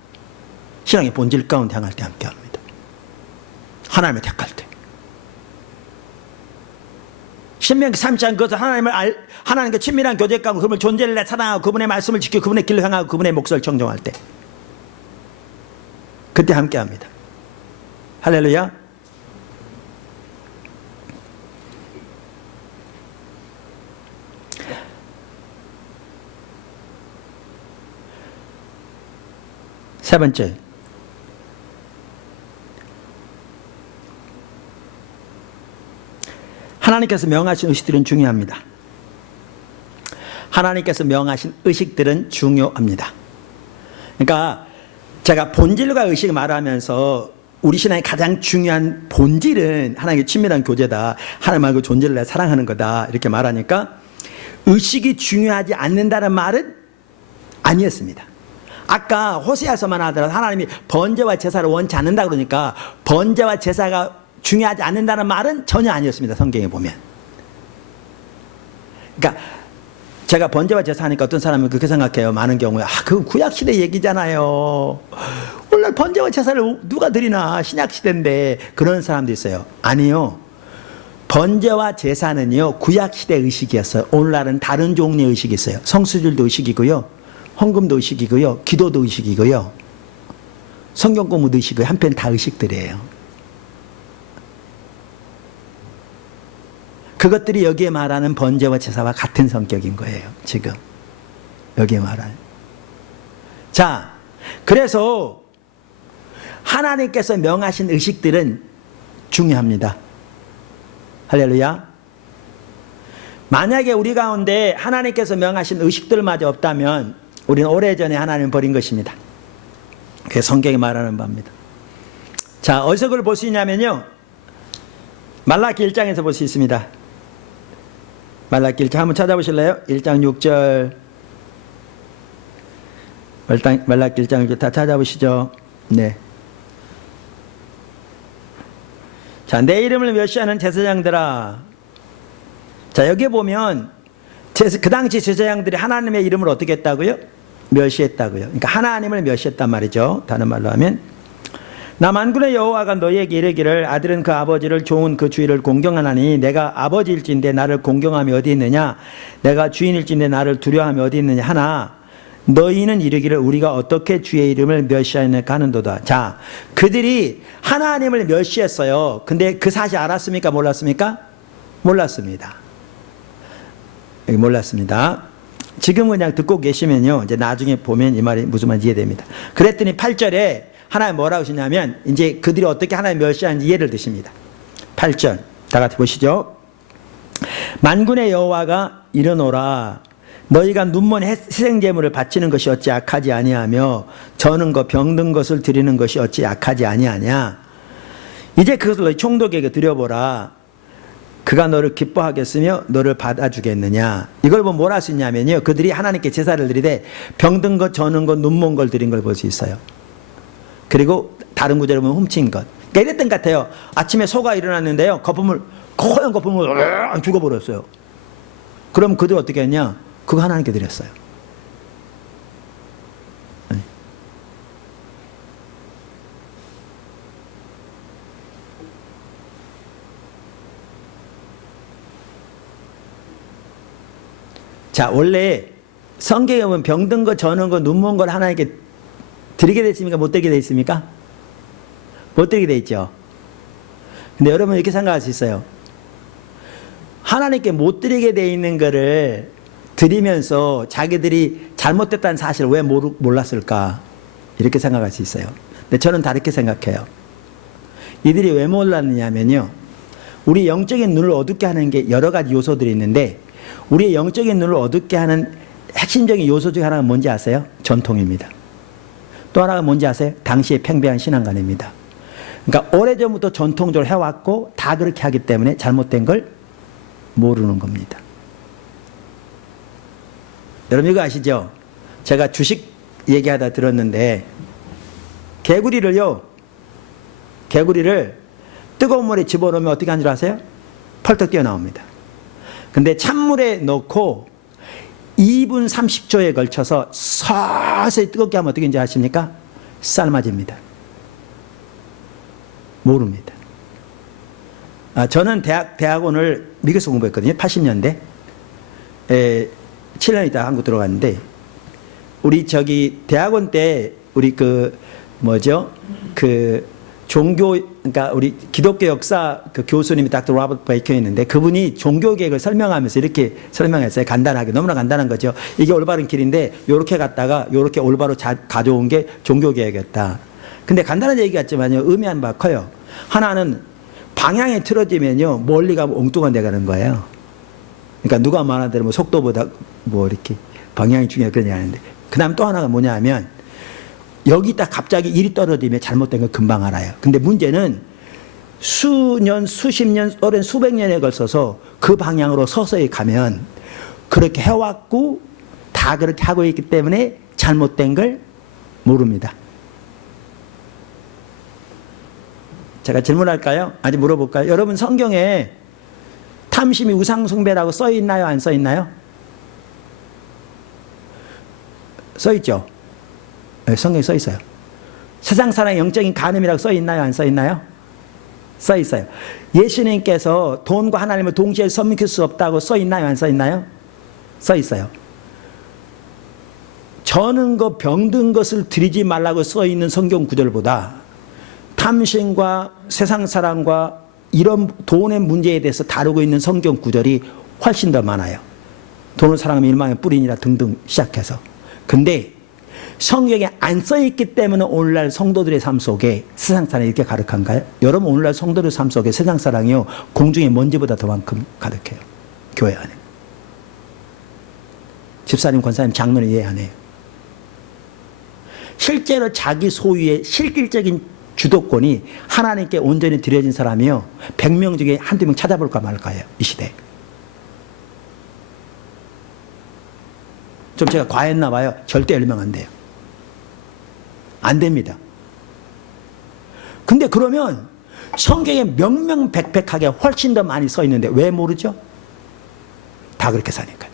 신앙의 본질 가운데 향할 때 함께합니다. 하나님을 택할 때. 신명기 3장 그것을 하나님과 친밀한 교제 가운데 그분의 존재를 내 사랑하고 그분의 말씀을 지키고 그분의 길을 향하고 그분의 목소리를 청종할 때 그때 함께합니다. 할렐루야. 세 번째, 하나님께서 명하신 의식들은 중요합니다. 하나님께서 명하신 의식들은 중요합니다. 그러니까 제가 본질과 의식을 말하면서 우리 신앙의 가장 중요한 본질은 하나님의 친밀한 교제다. 하나님하고 존재를 내 사랑하는 거다. 이렇게 말하니까 의식이 중요하지 않는다는 말은 아니었습니다. 아까 호세아서만 하더라도 하나님이 번제와 제사를 원치 않는다 그러니까 번제와 제사가 중요하지 않는다는 말은 전혀 아니었습니다. 성경에 보면. 그러니까 제가 번제와 제사하니까 어떤 사람은 그렇게 생각해요. 많은 경우에 그거 구약시대 얘기잖아요. 오늘날 번제와 제사를 누가 드리나 신약시대인데 그런 사람도 있어요. 아니요. 번제와 제사는요 구약시대 의식이었어요. 오늘날은 다른 종류의 의식이 있어요. 성수질도 의식이고요, 헌금도 의식이고요, 기도도 의식이고요, 성경 공부도 의식이고요. 한편 다 의식들이에요. 그것들이 여기에 말하는 번제와 제사와 같은 성격인 거예요. 지금 여기에 말하는. 자, 그래서 하나님께서 명하신 의식들은 중요합니다. 할렐루야. 만약에 우리 가운데 하나님께서 명하신 의식들마저 없다면 우리는 오래전에 하나님을 버린 것입니다. 그게 성경이 말하는 바입니다. 자, 어디서 그걸 볼 수 있냐면요, 말라기 1장에서 볼 수 있습니다. 말라기 1장 한번 찾아보실래요? 1장 6절. 말라기 1장 6절 다 찾아보시죠. 네. 자, 내 이름을 멸시하는 제사장들아. 자, 여기 보면 그 당시 제사장들이 하나님의 이름을 어떻게 했다고요? 멸시했다고요. 그러니까 하나님을 멸시했단 말이죠. 다른 말로 하면, 나 만군의 여호와가 너희에게 이르기를 아들은 그 아버지를 종은 그 주인을 공경하나니 내가 아버지일진데 나를 공경함이 어디 있느냐, 내가 주인일진데 나를 두려워함이 어디 있느냐 하나 너희는 이르기를 우리가 어떻게 주의 이름을 멸시하였느냐 하는도다. 자, 그들이 하나님을 멸시했어요. 근데 그 사실 알았습니까? 몰랐습니까? 몰랐습니다. 몰랐습니다. 지금 그냥 듣고 계시면요, 이제 나중에 보면 이 말이 무슨 말인지 이해됩니다. 그랬더니 8절에 하나님 뭐라고 하시냐면, 이제 그들이 어떻게 하나님 멸시하는지 이해를 드십니다. 8절 다 같이 보시죠. 만군의 여호와가 이르노라, 너희가 눈먼 희생제물을 바치는 것이 어찌 악하지 아니하며 저는 것 병든 것을 드리는 것이 어찌 악하지 아니하냐. 이제 그것을 너희 총독에게 드려보라. 그가 너를 기뻐하겠으며 너를 받아주겠느냐. 이걸 보면 뭘 할 수 있냐면요, 그들이 하나님께 제사를 드리되 병든 것, 저는 것, 눈먼 걸 드린 걸 볼 수 있어요. 그리고 다른 구절에 보면 훔친 것. 그러니까 이랬던 것 같아요. 아침에 소가 일어났는데요, 코연 거품을 죽어버렸어요. 그럼 그들 어떻게 했냐? 그거 하나님께 드렸어요. 자, 원래 성경에 보면 병든 거, 저는 거, 눈먼 걸 하나님께 드리게 돼 있습니까? 못 드리게 돼 있습니까? 못 드리게 돼 있죠. 근데 여러분 이렇게 생각할 수 있어요. 하나님께 못 드리게 돼 있는 거를 드리면서 자기들이 잘못됐다는 사실을 왜 몰랐을까? 이렇게 생각할 수 있어요. 근데 저는 다르게 생각해요. 이들이 왜 몰랐느냐면요, 우리 영적인 눈을 어둡게 하는 게 여러 가지 요소들이 있는데, 우리의 영적인 눈을 어둡게 하는 핵심적인 요소 중에 하나가 뭔지 아세요? 전통입니다. 또 하나가 뭔지 아세요? 당시의 팽배한 신앙관입니다. 그러니까 오래전부터 전통적으로 해왔고 다 그렇게 하기 때문에 잘못된 걸 모르는 겁니다. 여러분 이거 아시죠? 제가 주식 얘기하다 들었는데, 개구리를 뜨거운 물에 집어넣으면 어떻게 하는 줄 아세요? 펄떡 뛰어나옵니다. 근데 찬물에 넣고 2분 30초에 걸쳐서 서서히 뜨겁게 하면 어떻게 하는지 아십니까? 삶아집니다. 모릅니다. 저는 대학원을 미국에서 공부했거든요. 80년대. 7년 있다가 한국 들어갔는데, 우리 대학원 때 우리 그러니까 우리 기독교 역사 그 교수님이 닥터 로버트 베이커 있는데, 그분이 종교 계획을 설명하면서 이렇게 설명했어요. 간단하게. 너무나 간단한 거죠. 이게 올바른 길인데 요렇게 갔다가 요렇게 올바로 가져온 게 종교 계획이었다. 근데 간단한 얘기 같지만요, 의미하는 바가 커요. 하나는 방향이 틀어지면요, 멀리 가면 엉뚱한 데 가는 거예요. 그러니까 누가 말하는 대로 속도보다 이렇게 방향이 중요해 그런 얘기 하는데, 그 다음 또 하나가 뭐냐 하면, 여기다 갑자기 일이 떨어지면 잘못된 걸 금방 알아요. 근데 문제는 수년, 수십 년, 오랜 수백 년에 걸쳐서 그 방향으로 서서히 가면, 그렇게 해왔고 다 그렇게 하고 있기 때문에 잘못된 걸 모릅니다. 제가 질문할까요? 아직 물어볼까요? 여러분 성경에 탐심이 우상숭배라고 써 있나요? 안 써 있나요? 써 있죠? 네, 성경에 써 있어요. 세상사랑의 영적인 간음이라고 써 있나요? 안 써 있나요? 써 있어요. 예수님께서 돈과 하나님을 동시에 섬길 수 없다고 써 있나요? 안 써 있나요? 써 있어요. 저는 것 병든 것을 드리지 말라고 써 있는 성경 구절보다 탐심과 세상사랑과 이런 돈의 문제에 대해서 다루고 있는 성경 구절이 훨씬 더 많아요. 돈을 사랑하면 일망의 뿌리니라 등등 시작해서. 근데 성경에 안 써있기 때문에 오늘날 성도들의 삶 속에 세상사랑이 이렇게 가득한가요? 여러분, 오늘날 성도들의 삶 속에 세상사랑이요, 공중의 먼지보다 더만큼 가득해요. 교회 안에. 집사님, 권사님, 장로는 이해 안 해요. 실제로 자기 소유의 실질적인 주도권이 하나님께 온전히 드려진 사람이요, 100명 중에 한두 명 찾아볼까 말까요, 이 시대에. 좀 제가 과했나 봐요. 절대 열명 안 돼요. 안 됩니다. 근데 그러면 성경에 명명백백하게 훨씬 더 많이 써 있는데 왜 모르죠? 다 그렇게 사니까요.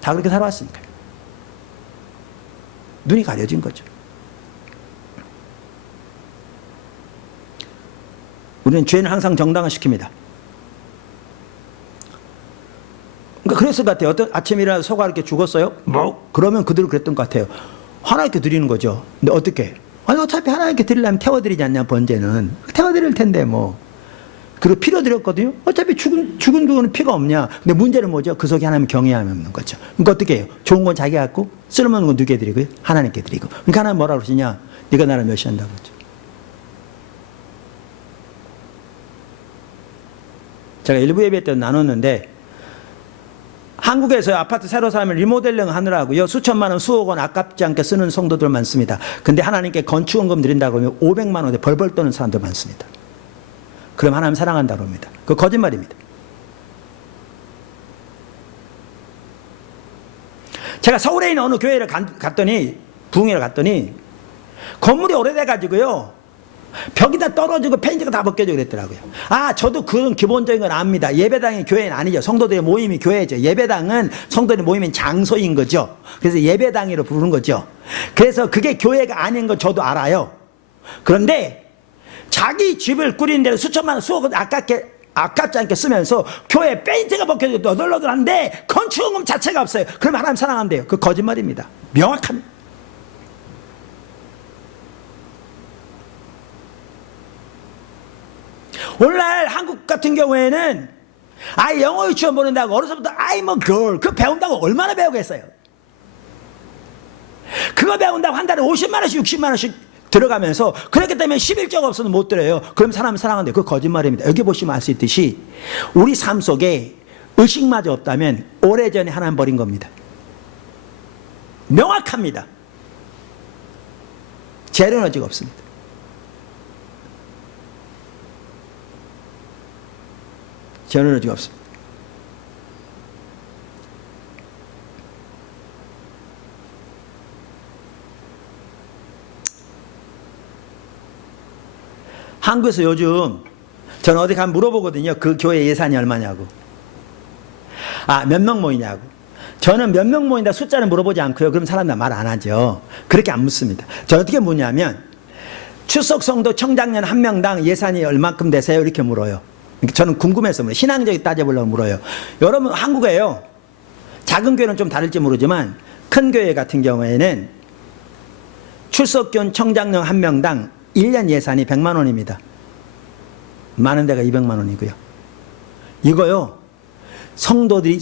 다 그렇게 살아왔으니까요. 눈이 가려진 거죠. 우리는 죄는 항상 정당화시킵니다. 그러니까 그랬을 것 같아요. 어떤 아침에 일어나서 소가 이렇게 죽었어요? 뭐? 그러면 그들은 그랬던 것 같아요. 하나님께 드리는 거죠. 근데 어떻게? 아니, 어차피 하나님께 드리려면 태워드리지 않냐, 번제는. 태워드릴 텐데, 뭐. 그리고 피로 드렸거든요. 어차피 죽은 거는 피가 없냐. 근데 문제는 뭐죠? 그 속에 하나님 경외함이 없는 거죠. 그러니까 어떻게 해요? 좋은 건 자기가 갖고, 쓸모없는 건 누구에 드리고요? 하나님께 드리고. 그러니까 하나님 뭐라고 그러시냐? 네가 나를 멸시한다고 그러죠. 제가 일부 예배 때 나눴는데, 한국에서 아파트 새로 사면 리모델링 하느라고요, 수천만 원, 수억 원 아깝지 않게 쓰는 성도들 많습니다. 근데 하나님께 건축원금 드린다고 하면 500만 원에 벌벌 떠는 사람들 많습니다. 그럼 하나님 사랑한다고 합니다. 그거 거짓말입니다. 제가 서울에 있는 어느 교회를 갔더니, 부흥회를 갔더니, 건물이 오래돼가지고요, 벽이 다 떨어지고 페인트가 다 벗겨지고 그랬더라고요. 아, 저도 그런 기본적인 건 압니다. 예배당이 교회는 아니죠. 성도들의 모임이 교회죠. 예배당은 성도들의 모임인 장소인 거죠. 그래서 예배당이라고 부르는 거죠. 그래서 그게 교회가 아닌 건 저도 알아요. 그런데 자기 집을 꾸리는 데는 수천만 원, 수억 원 아깝지 않게 쓰면서 교회 페인트가 벗겨지고 너덜너덜한데 건축원금 자체가 없어요. 그러면 하나님 사랑한대요. 그 거짓말입니다. 명확합니다. 오늘날 한국 같은 경우에는 아이 영어 유치원 보낸다고 어려서부터 I'm a girl 그거 배운다고 얼마나 배우겠어요? 그거 배운다고 한 달에 50만 원씩 60만 원씩 들어가면서 그렇기 때문에 11조가 없어도 못 들어요. 그럼 사람이 사랑한대요. 그거 거짓말입니다. 여기 보시면 알 수 있듯이 우리 삶 속에 의식마저 없다면 오래전에 하나님 버린 겁니다. 명확합니다. 재료는 아직 없습니다. 저는 아직 없습니다. 한국에서 요즘 저는 어디 가면 물어보거든요. 그 교회 예산이 얼마냐고. 아, 몇 명 모이냐고. 저는 몇 명 모인다 숫자를 물어보지 않고요. 그럼 사람들 말 안 하죠. 그렇게 안 묻습니다. 저는 어떻게 묻냐면 출석 성도 청장년 한 명당 예산이 얼마큼 되세요? 이렇게 물어요. 저는 궁금해서 물어요. 신앙적인 따져보려고 물어요. 여러분, 한국에요, 작은 교회는 좀 다를지 모르지만 큰 교회 같은 경우에는 출석교원 청장년 한 명당 1년 예산이 100만 원입니다. 많은 데가 200만 원이고요. 이거요, 성도들이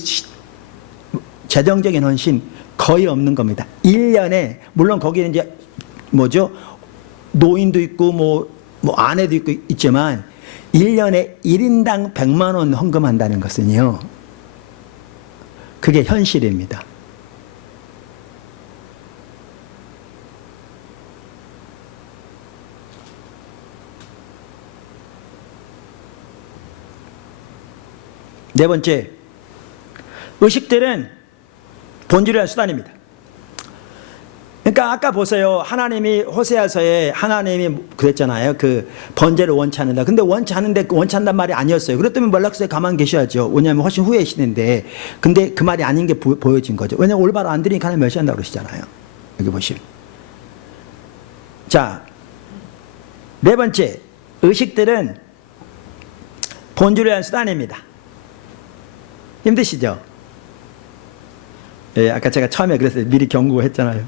재정적인 헌신 거의 없는 겁니다. 1년에, 물론 거기는 이제 뭐죠? 노인도 있고 뭐 아내도 있고 있지만 1년에 1인당 100만 원 헌금한다는 것은요, 그게 현실입니다. 네 번째, 의식들은 본질의 수단입니다. 그러니까 아까 보세요. 하나님이 호세아서에 하나님이 그랬잖아요. 그 번제를 원치 않는다. 근데 원치 않는데 원치 않는단 말이 아니었어요. 그랬더니 몰락스에 가만 계셔야죠. 왜냐하면 훨씬 후에 시는데. 근데 그 말이 아닌 게 보여진 거죠. 왜냐하면 올바로 안 드리니까 하나님 멸시한다고 그러시잖아요. 여기 보시면. 자, 네 번째, 의식들은 본질을 위한 수단입니다. 힘드시죠? 예, 아까 제가 처음에 그래서 미리 경고했잖아요.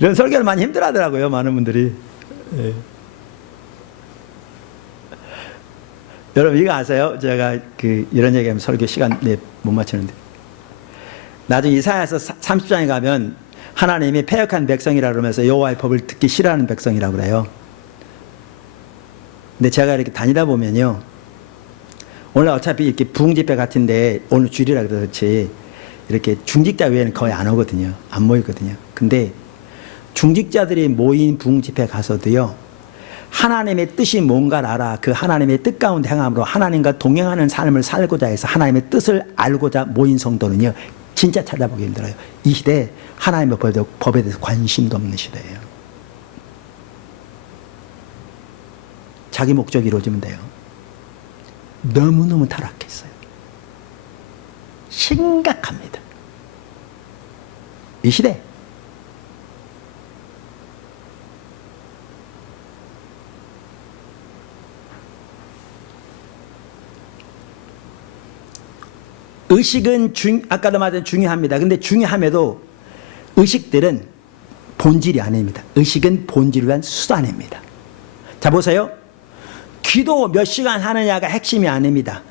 이런 설교를 많이 힘들어 하더라고요, 많은 분들이. 예. 여러분 이거 아세요? 제가 이런 얘기하면 설교 시간 못 맞추는데 나중에 이사야서 30장에 가면 하나님이 패역한 백성이라 그러면서 여호와의 법을 듣기 싫어하는 백성이라고 그래요. 근데 제가 이렇게 다니다 보면요, 오늘 어차피 이렇게 부흥집회 같은데 오늘 주일이라 그렇지 이렇게 중직자 외에는 거의 안 오거든요. 안 모이거든요. 근데 중직자들이 모인 부흥집회 가서도요, 하나님의 뜻이 뭔가를 알아 그 하나님의 뜻 가운데 행함으로 하나님과 동행하는 삶을 살고자 해서 하나님의 뜻을 알고자 모인 성도는요, 진짜 찾아보기 힘들어요. 이 시대에 하나님의 법에 대해서 관심도 없는 시대예요. 자기 목적이 이루어지면 돼요. 너무너무 타락했어요. 심각합니다. 이 시대. 의식은 아까도 말한 중요합니다. 근데 중요함에도 의식들은 본질이 아닙니다. 의식은 본질을 위한 수단입니다. 자, 보세요. 기도 몇 시간 하느냐가 핵심이 아닙니다.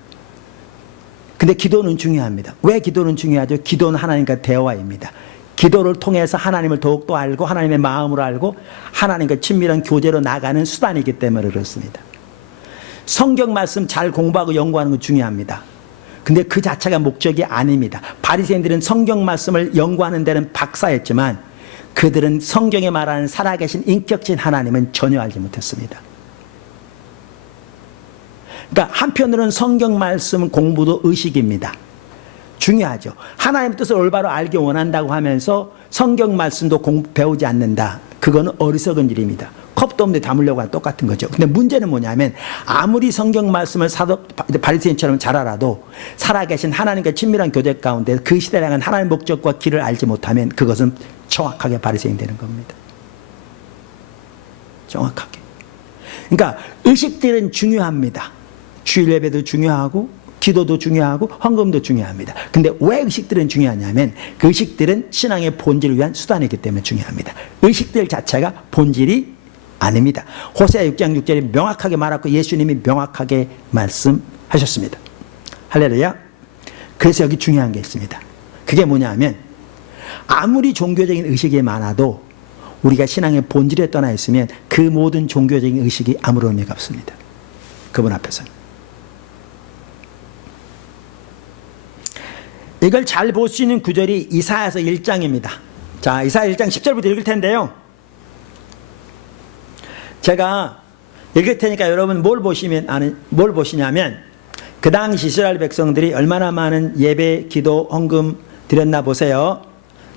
근데 기도는 중요합니다. 왜 기도는 중요하죠? 기도는 하나님과 대화입니다. 기도를 통해서 하나님을 더욱더 알고 하나님의 마음으로 알고 하나님과 친밀한 교제로 나가는 수단이기 때문에 그렇습니다. 성경 말씀 잘 공부하고 연구하는 건 중요합니다. 근데 그 자체가 목적이 아닙니다. 바리새인들은 성경 말씀을 연구하는 데는 박사였지만 그들은 성경에 말하는 살아계신 인격진 하나님은 전혀 알지 못했습니다. 그러니까 한편으로는 성경 말씀 공부도 의식입니다. 중요하죠. 하나님의 뜻을 올바로 알기 원한다고 하면서 성경 말씀도 배우지 않는다. 그거는 어리석은 일입니다. 컵도 없는데 담으려고 하는 똑같은 거죠. 근데 문제는 뭐냐면 아무리 성경 말씀을 바리새인처럼 잘 알아도 살아계신 하나님과 친밀한 교제 가운데 그 시대에 향한 하나님의 목적과 길을 알지 못하면 그것은 정확하게 바리새인 되는 겁니다. 정확하게. 그러니까 의식들은 중요합니다. 주일 예배도 중요하고 기도도 중요하고 헌금도 중요합니다. 근데 왜 의식들은 중요하냐면 그 의식들은 신앙의 본질을 위한 수단이기 때문에 중요합니다. 의식들 자체가 본질이 아닙니다. 호세아 6장 6절이 명확하게 말하고 예수님이 명확하게 말씀하셨습니다. 할렐루야. 그래서 여기 중요한 게 있습니다. 그게 뭐냐면 아무리 종교적인 의식이 많아도 우리가 신앙의 본질에 떠나 있으면 그 모든 종교적인 의식이 아무런 의미가 없습니다. 그분 앞에서는. 이걸 잘 볼 수 있는 구절이 이사야서 1장입니다. 자, 이사야 1장 10절부터 읽을 텐데요. 제가 읽을 테니까 여러분 뭘 보시냐면 그 당시 이스라엘 백성들이 얼마나 많은 예배, 기도, 헌금 드렸나 보세요.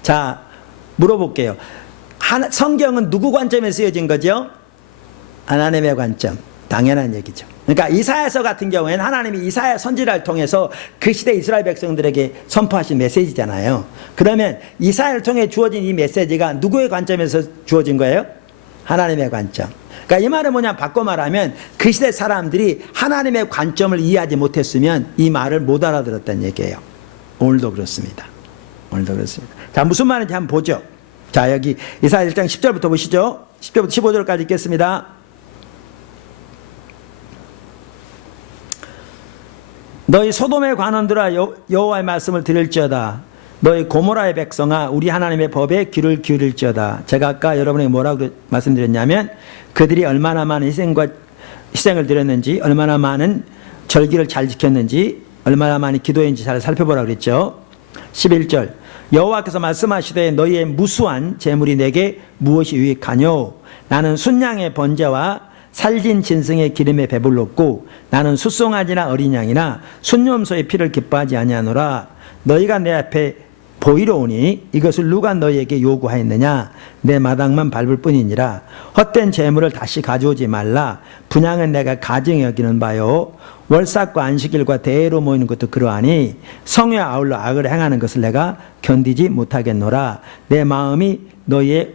자, 물어볼게요. 성경은 누구 관점에 쓰여진 거죠? 하나님의 관점. 당연한 얘기죠. 그러니까 이사야서 같은 경우에는 하나님이 이사야 선지자를 통해서 그 시대 이스라엘 백성들에게 선포하신 메시지잖아요. 그러면 이사야를 통해 주어진 이 메시지가 누구의 관점에서 주어진 거예요? 하나님의 관점. 그러니까 이 말은 뭐냐, 바꿔 말하면 그 시대 사람들이 하나님의 관점을 이해하지 못했으면 이 말을 못 알아들었다는 얘기예요. 오늘도 그렇습니다. 오늘도 그렇습니다. 자, 무슨 말인지 한번 보죠. 자, 여기 이사야 1장 10절부터 보시죠. 10절부터 15절까지 읽겠습니다. 너희 소돔의 관원들아 여호와의 말씀을 들을지어다. 너희 고모라의 백성아 우리 하나님의 법에 귀를 기울일지어다. 제가 아까 여러분에게 뭐라고 말씀드렸냐면 그들이 얼마나 많은 희생을 드렸는지, 얼마나 많은 절기를 잘 지켰는지, 얼마나 많이 기도했는지 잘 살펴보라고 그랬죠. 11절 여호와께서 말씀하시되 너희의 무수한 재물이 내게 무엇이 유익하뇨? 나는 순양의 번제와 살진 짐승의 기름에 배불렀고 나는 숫송아지나 어린 양이나 순염소의 피를 기뻐하지 아니하노라. 너희가 내 앞에 보이러 오니 이것을 누가 너희에게 요구하였느냐? 내 마당만 밟을 뿐이니라. 헛된 재물을 다시 가져오지 말라. 분양은 내가 가증히 여기는 바요. 월삭과 안식일과 대회로 모이는 것도 그러하니 성에 아울러 악을 행하는 것을 내가 견디지 못하겠노라. 내 마음이 너희의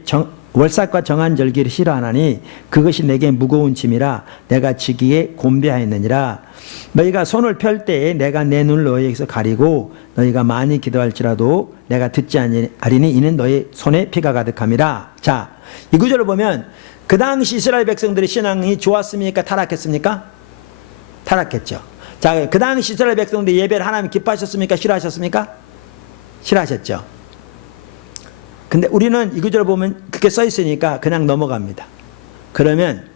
월삭과 정한 절기를 싫어하나니 그것이 내게 무거운 짐이라 내가 지기에 곤배하였느니라. 너희가 손을 펼 때에 내가 내 눈을 너희에게서 가리고 너희가 많이 기도할지라도 내가 듣지 아니하리니 이는 너희 손에 피가 가득함이라. 자, 이 구절을 보면 그 당시 이스라엘 백성들의 신앙이 좋았습니까? 타락했습니까? 타락했죠. 자, 그 당시 이스라엘 백성들 예배를 하나님 기뻐하셨습니까? 싫어하셨습니까? 싫어하셨죠. 근데 우리는 이 구절을 보면 그렇게 써 있으니까 그냥 넘어갑니다. 그러면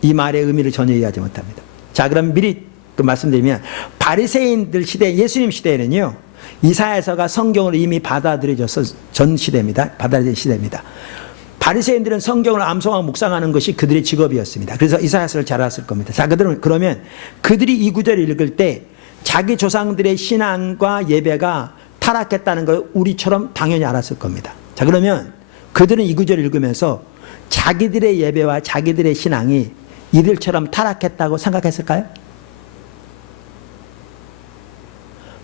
이 말의 의미를 전혀 이해하지 못합니다. 자, 그럼 미리 또 말씀드리면 바리새인들 시대, 예수님 시대에는요, 이사야서가 성경을 이미 받아들여져서 전 시대입니다. 받아들여진 시대입니다. 바리새인들은 성경을 암송하고 묵상하는 것이 그들의 직업이었습니다. 그래서 이사야서를 잘 알았을 겁니다. 자, 그러면 그들이 이 구절을 읽을 때 자기 조상들의 신앙과 예배가 타락했다는 걸 우리처럼 당연히 알았을 겁니다. 자, 그러면 그들은 이 구절을 읽으면서 자기들의 예배와 자기들의 신앙이 이들처럼 타락했다고 생각했을까요?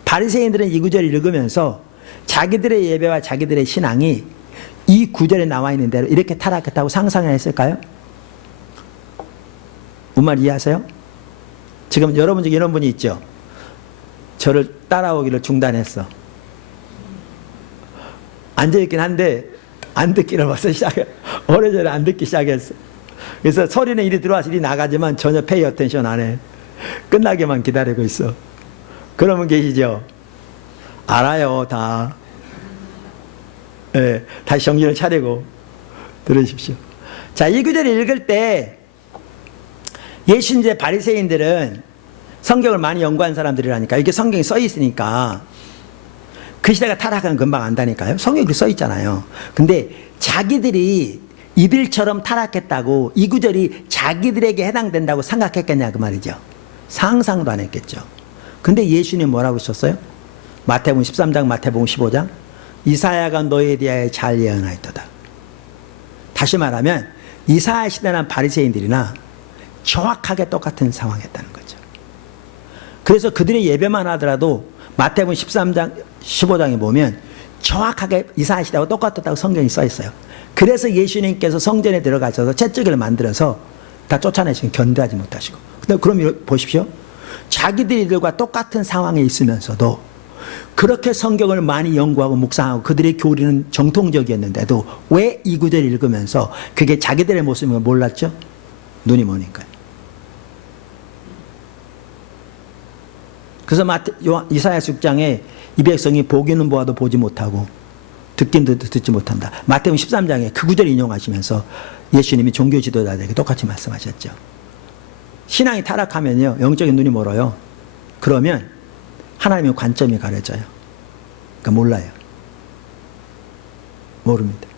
바리새인들은 이 구절을 읽으면서 자기들의 예배와 자기들의 신앙이 이 구절에 나와 있는 대로 이렇게 타락했다고 상상했을까요? 뭔 말 이해하세요? 지금 여러분 중에 이런 분이 있죠. 저를 따라오기를 중단했어. 앉아있긴 한데 안 듣기를 벌써 시작해. 오래전에 안 듣기 시작했어. 그래서 소리는 이리 들어와서 이리 나가지만 전혀 페이 어텐션 안 해. 끝나게만 기다리고 있어. 그런 분 계시죠? 알아요, 다. 네, 다시 정신을 차리고 들으십시오. 자, 이 구절을 읽을 때 예신제 바리새인들은 성경을 많이 연구한 사람들이라니까. 이게 성경에 써 있으니까 그 시대가 타락하면 금방 안다니까요. 성경에 써 있잖아요. 근데 자기들이 이들처럼 타락했다고 이 구절이 자기들에게 해당된다고 생각했겠냐 그 말이죠. 상상도 안 했겠죠. 근데 예수님 뭐라고 하셨어요? 마태복음 13장, 마태복음 15장. 이사야가 너에 대하여 잘 예언하였도다. 다시 말하면 이사야 시대나 바리새인들이나 정확하게 똑같은 상황이었다는 거죠. 그래서 그들의 예배만 하더라도 마태복음 13장, 15장에 보면 정확하게 이사야 시대하고 똑같았다고 성경이 써 있어요. 그래서 예수님께서 성전에 들어가셔서 채찍을 만들어서 다 쫓아내시고 견디하지 못하시고. 근데 그럼 보십시오. 자기들과 똑같은 상황에 있으면서도 그렇게 성경을 많이 연구하고 묵상하고 그들의 교리는 정통적이었는데도 왜 이 구절을 읽으면서 그게 자기들의 모습을 몰랐죠? 눈이 머니까요. 그래서 이사야서 6장에 이 백성이 보기는 보아도 보지 못하고 듣긴 듣지 못한다. 마태복음 13장에 그 구절을 인용하시면서 예수님이 종교 지도자들에게 똑같이 말씀하셨죠. 신앙이 타락하면요, 영적인 눈이 멀어요. 그러면 하나님의 관점이 가려져요. 그러니까 몰라요. 모릅니다.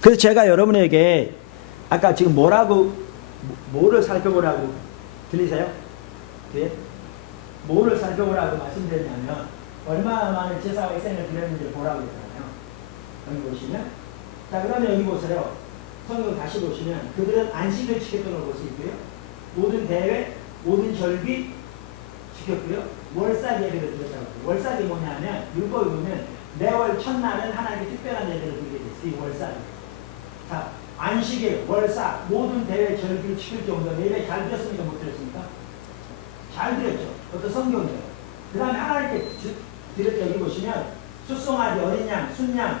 그래서 제가 여러분에게 아까 지금 뭐를 살펴보라고 들리세요? 예? 뭐를 살펴보라고 말씀드렸냐면 얼마나 많은 제사와 희생을 드렸는지 보라고 했잖아요. 여기 보시면, 자, 그러면 여기 보세요. 성경 다시 보시면 그들은 안식을 지켰던 걸 볼 수 있고요. 모든 대회, 모든 절기 지켰고요. 월삭 예배를 드렸다고. 월삭이 뭐냐면 율법에 보면 매월 첫날은 하나님께 특별한 예배를 드리게 됐어요. 이 월삭이. 자, 안식일, 월삭, 모든 대회 절기를 지킬 정도로 예배 잘 드렸습니까? 못 드렸습니까? 잘 드렸죠. 그것도 성경이에요. 그 다음에 하나님께 드렸죠. 여기 보시면 숫송아지, 어린 양, 순양,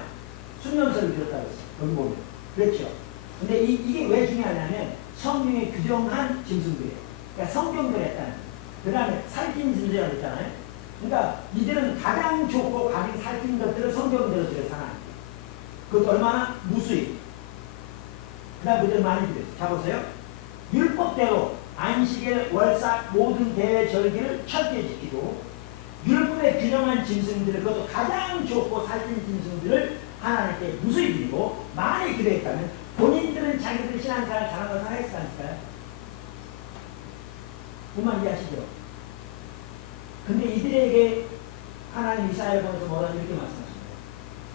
순염소를 드렸다고 했어요. 여기 보면. 그렇죠. 근데 이게 왜 중요하냐면 성경에 규정한 짐승들이에요. 그러니까 성경대로 했다는 거예요. 그 다음에 살찐 짐승이라고 했잖아요. 그러니까 이들은 가장 좋고 가장 살찐 것들을 성경대로 드려서 하나. 그것도 얼마나 무수히. 그 다음 그들 많이 드렸어요. 자, 보세요. 율법대로 안식일, 월삭, 모든 대회 절기를 철저히 지키고 율법에 균형한 짐승들을, 그것도 가장 좋고 살찐 짐승들을 하나님께 무수히 드리고 많이 기도했다면 본인들은 자기들의 신앙생활을 잘한 것을 하였으니까요. 그만 이해하시죠? 근데 이들에게 하나님 이사야를 보면서 뭐라고 이렇게 말씀하십니다.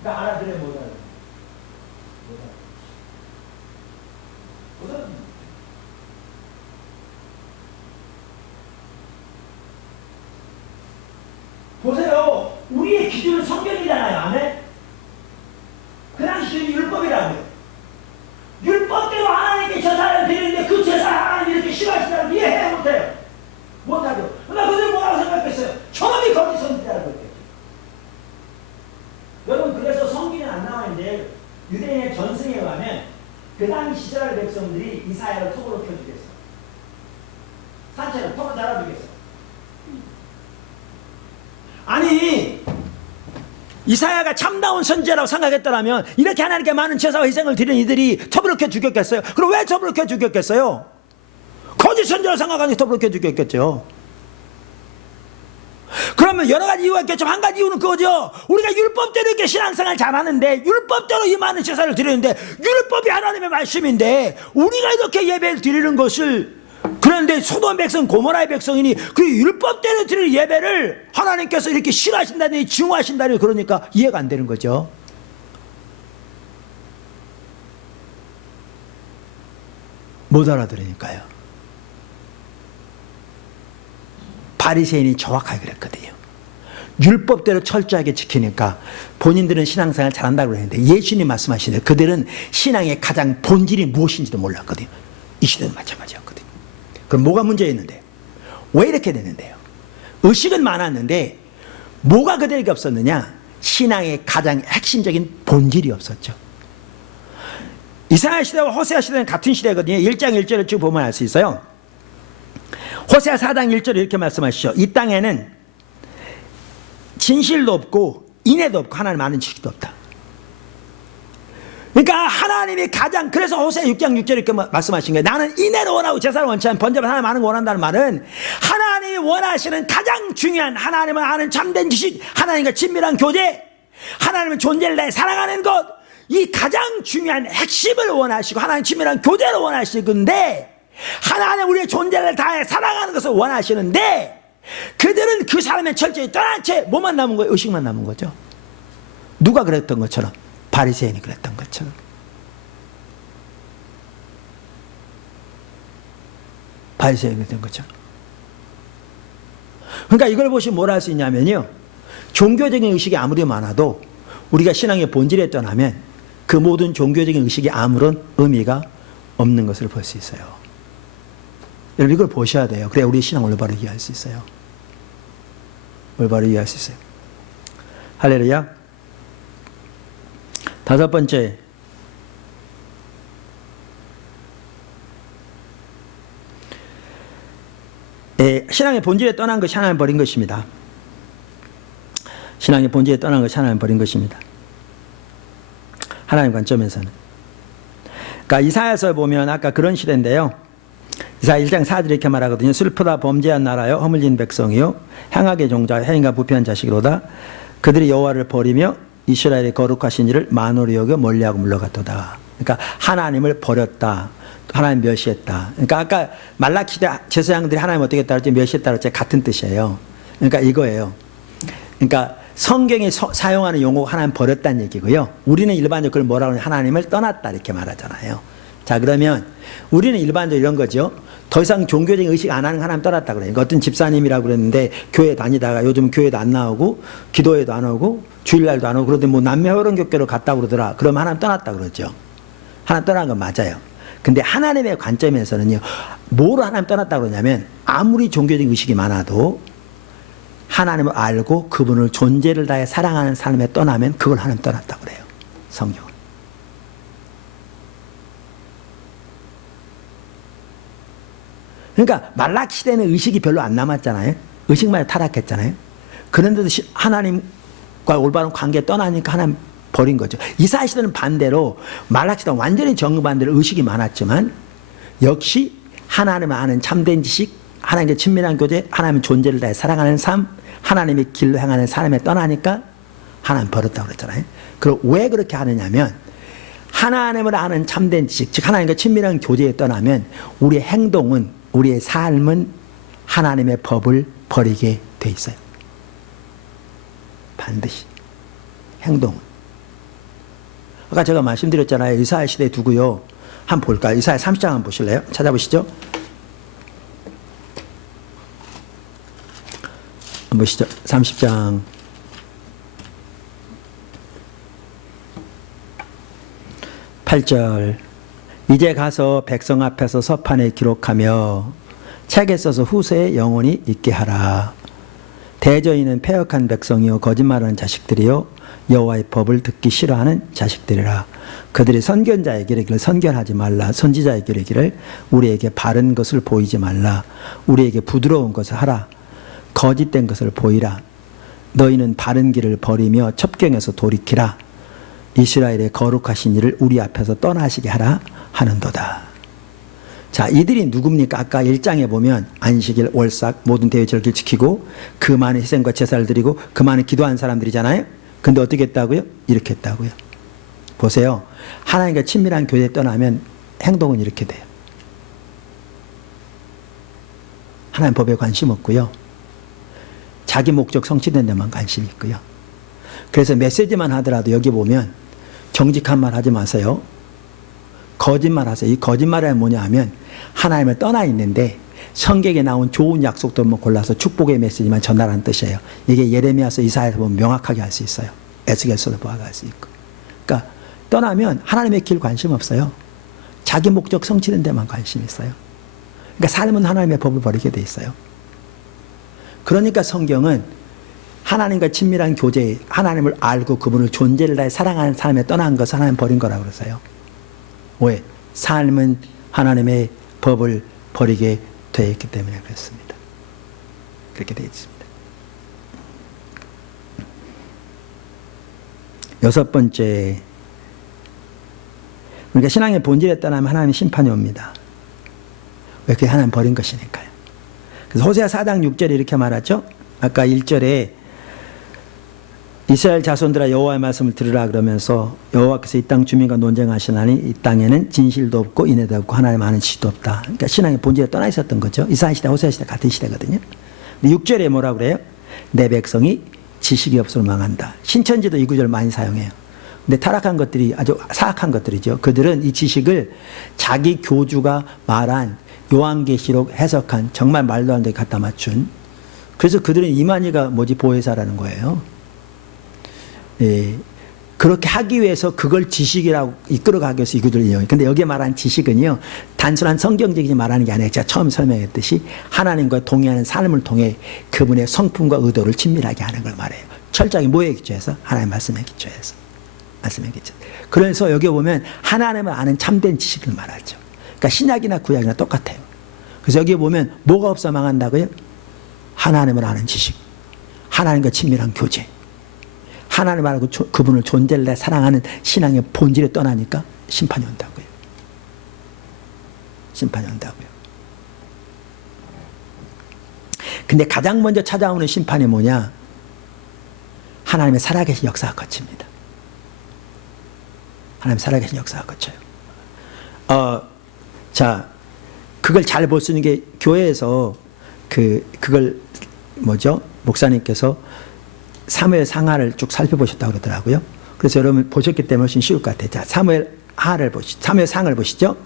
그러니까 알아들어야 못 알아요. 우선 보세요. 우리의 기준은 성경이잖아요. 아멘? 그 당시 기준이 율법이라고요. 율법대로 하나님께 제사를 드리는데 그 제사를 하나님 이렇게 싫어하시다고 이해해 못해요. 못하죠. 그러나 그들이 뭐라고 생각했어요? 저놈이 거짓 선지자라고 했겠죠. 여러분, 그래서 성경에 안 나와 있는데 유대인의 전승에 가면 그 당시 이스라엘 백성들이 이사야를 속으로 켜주겠어요. 산채는 포로 달아주겠어. 아니 이사야가 참다운 선지자라고 생각했더라면 이렇게 하나님께 많은 제사와 희생을 드린 이들이 터부룩해 죽였겠어요? 그럼 왜 터부룩해 죽였겠어요? 거짓 선지자라고 생각하니 터부룩해 죽였겠죠. 그러면 여러 가지 이유가 있겠지만 한 가지 이유는 그거죠. 우리가 율법대로 이렇게 신앙생활 잘하는데, 율법대로 이 많은 제사를 드리는데, 율법이 하나님의 말씀인데 우리가 이렇게 예배를 드리는 것을, 그런데 소돔 백성 고모라의 백성이니 그 율법대로 드릴 예배를 하나님께서 이렇게 싫어하신다니, 증오하신다니, 그러니까 이해가 안 되는 거죠. 못 알아들으니까요. 바리새인이 정확하게 그랬거든요. 율법대로 철저하게 지키니까 본인들은 신앙생활 잘한다고 그랬는데, 예수님 말씀하시는데 그들은 신앙의 가장 본질이 무엇인지도 몰랐거든요. 이 시대는 마찬가지였거든요. 그럼 뭐가 문제였는데? 왜 이렇게 됐는데요? 의식은 많았는데 뭐가 그들에게 없었느냐? 신앙의 가장 핵심적인 본질이 없었죠. 이사야 시대와 호세아 시대는 같은 시대거든요. 1장 1절을 쭉 보면 알 수 있어요. 호세아 4장 1절에 이렇게 말씀하시죠. 이 땅에는 진실도 없고 인애도 없고 하나님 아는 지식도 없다. 그러니까 하나님이 가장, 그래서 호세아 6장 6절에 이렇게 말씀하신 거예요. 나는 인애를 원하고 제사를 원치 않는 번제를 하나님 아는 거 원한다는 말은, 하나님이 원하시는 가장 중요한 하나님을 아는 참된 지식, 하나님과 친밀한 교제, 하나님의 존재를 다해 사랑하는 것, 이 가장 중요한 핵심을 원하시고 하나님 친밀한 교제를 원하시는데, 하나님 우리의 존재를 다해 사랑하는 것을 원하시는데, 그들은 그 사람의 철저히 떠난 채 뭐만 남은 거예요? 의식만 남은 거죠. 누가 그랬던 것처럼? 바리새인이 그랬던 것처럼. 바리새인이 그랬던 것처럼. 그러니까 이걸 보시면 뭘 할 수 있냐면요, 종교적인 의식이 아무리 많아도 우리가 신앙의 본질에 떠나면 그 모든 종교적인 의식이 아무런 의미가 없는 것을 볼 수 있어요. 여러분 이걸 보셔야 돼요. 그래야 우리 신앙을 올바로 이해할 수 있어요. 올바로 이해할 수 있어요. 할렐루야. 다섯 번째, 신앙의 본질에 떠난 것이 하나님 버린 것입니다. 신앙의 본질에 떠난 것이 하나님 버린 것입니다. 하나님 관점에서는. 그러니까 이사야서 보면 아까 그런 시대인데요. 이사야 1장 4절 이렇게 말하거든요. 슬프다 범죄한 나라여, 허물진 백성이요, 행악의 종자, 행위가 부패한 자식이로다. 그들이 여호와를 버리며 이스라엘의 거룩하신 이를 만홀히 여겨 멀리하고 물러갔도다. 그러니까 하나님을 버렸다, 하나님 멸시했다. 그러니까 아까 말라기 시대 제사장들이 하나님 어떻게 했다 그랬지, 멸시했다 그랬지, 같은 뜻이에요. 그러니까 이거예요. 그러니까 성경에 사용하는 용어가 하나님 버렸다는 얘기고요. 우리는 일반적으로 그걸 뭐라고 하냐면 하나님을 떠났다 이렇게 말하잖아요. 자, 그러면 우리는 일반적으로 이런 거죠. 더 이상 종교적인 의식 안 하는 하나님 떠났다 그래요. 그러니까 어떤 집사님이라고 그랬는데 교회 다니다가 요즘 교회도 안 나오고 기도회도 안 오고 주일날도 안 오고, 그런데 뭐 남매호론교회로 갔다고 그러더라. 그러면 하나님 떠났다 그러죠. 하나님 떠난 건 맞아요. 근데 하나님의 관점에서는요, 뭐로 하나님 떠났다 그러냐면, 아무리 종교적인 의식이 많아도 하나님을 알고 그분을 존재를 다해 사랑하는 삶에 떠나면 그걸 하나님 떠났다 그래요. 성경은. 그러니까 말라기 시대는 의식이 별로 안 남았잖아요. 의식만 타락했잖아요. 그런데도 하나님과 올바른 관계 떠나니까 하나님 버린 거죠. 이사야 시대는 반대로, 말라기 시대는 완전히 정반대로 의식이 많았지만 역시 하나님을 아는 참된 지식, 하나님께 친밀한 교제, 하나님의 존재를 다해 사랑하는 삶, 하나님의 길로 행하는 삶에 떠나니까 하나님 버렸다고 그랬잖아요. 그럼 왜 그렇게 하느냐면, 하나님을 아는 참된 지식, 즉 하나님과 친밀한 교제에 떠나면 우리의 행동은, 우리의 삶은 하나님의 법을 버리게 돼 있어요. 반드시. 행동은. 아까 제가 말씀드렸잖아요. 이사야 시대 두고요. 한번 볼까요? 이사야 30장 한번 보실래요? 찾아보시죠. 한번 보시죠. 30장. 8절. 이제 가서 백성 앞에서 서판에 기록하며 책에 써서 후세에 영원히 있게 하라. 대저인은 패역한 백성이요 거짓말하는 자식들이요 여호와의 법을 듣기 싫어하는 자식들이라. 그들이 선견자에게 이르기를 선견하지 말라. 선지자에게 이르기를 우리에게 바른 것을 보이지 말라. 우리에게 부드러운 것을 하라. 거짓된 것을 보이라. 너희는 바른 길을 버리며 첩경에서 돌이키라. 이스라엘의 거룩하신 이를 우리 앞에서 떠나시게 하라 하는도다. 자, 이들이 누굽니까? 아까 1장에 보면 안식일, 월삭, 모든 대회절기를 지키고 그 많은 희생과 제사를 드리고 그 많은 기도한 사람들이잖아요. 근데 어떻게 했다고요? 이렇게 했다고요. 보세요. 하나님과 친밀한 교제에 떠나면 행동은 이렇게 돼요. 하나님 법에 관심 없고요. 자기 목적 성취된 데만 관심 있고요. 그래서 메시지만 하더라도 여기 보면 정직한 말 하지 마세요. 거짓말 하세요. 이 거짓말이 뭐냐 하면 하나님을 떠나 있는데 성경에 나온 좋은 약속들만 골라서 축복의 메시지만 전하라는 뜻이에요. 이게 예레미야서 이사야서 보면 명확하게 할 수 있어요. 에스겔서도 보아가 할 수 있고. 그러니까 떠나면 하나님의 길 관심 없어요. 자기 목적 성취된 데만 관심 있어요. 그러니까 삶은 하나님의 법을 버리게 돼 있어요. 그러니까 성경은 하나님과 친밀한 교제, 하나님을 알고 그분을 존재를 다해 사랑하는 삶에 떠난 것을 하나님 버린 거라고 그러세요. 왜? 삶은 하나님의 법을 버리게 되어 있기 때문에 그렇습니다. 그렇게 되어 있습니다. 6번째, 그러니까 신앙의 본질에 떠나면 하나님의 심판이 옵니다. 왜? 그게 하나님 버린 것이니까요. 그래서 호세아 4장 6절에 이렇게 말하죠. 아까 1절에 이스라엘 자손들아 여호와의 말씀을 들으라 그러면서 여호와께서 이 땅 주민과 논쟁하시나니 이 땅에는 진실도 없고 인애도 없고 하나님 아는 지도 없다. 그러니까 신앙의 본질에 떠나 있었던 거죠. 이스라엘 시대, 호세아 시대 같은 시대거든요. 근데 6절에 뭐라고 그래요? 내 백성이 지식이 없어서 망한다. 신천지도 이 구절 많이 사용해요. 근데 타락한 것들이 아주 사악한 것들이죠. 그들은 이 지식을 자기 교주가 말한 요한계시록 해석한 정말 말도 안 되게 갖다 맞춘, 그래서 그들은 이만희가 뭐지 보혜사라는 거예요. 예, 그렇게 하기 위해서 그걸 지식이라고 이끌어가기 위해서 이 구절을 이용해요. 근데 여기에 말하는 지식은요, 단순한 성경적인 말하는 게 아니라 제가 처음 설명했듯이 하나님과 동의하는 삶을 통해 그분의 성품과 의도를 친밀하게 하는 걸 말해요. 철저하게 뭐에 기초해서? 하나님의 말씀에 기초해서. 말씀에 기초. 그래서 여기 보면 하나님을 아는 참된 지식을 말하죠. 그러니까 신약이나 구약이나 똑같아요. 그래서 여기 보면 뭐가 없어 망한다고요? 하나님을 아는 지식, 하나님과 친밀한 교제, 하나님을 알고 그분을 존재를 내 사랑하는 신앙의 본질에 떠나니까 심판이 온다고요. 심판이 온다고요. 근데 가장 먼저 찾아오는 심판이 뭐냐? 하나님의 살아계신 역사가 거칩니다. 하나님 살아계신 역사가 거쳐요. 자, 그걸 잘 볼 수 있는 게 교회에서 그걸 뭐죠? 목사님께서 사무엘 상하를 쭉 살펴보셨다고 그러더라고요. 그래서 여러분 보셨기 때문에 훨씬 쉬울 것 같아요. 자, 사무엘 상을 보시죠.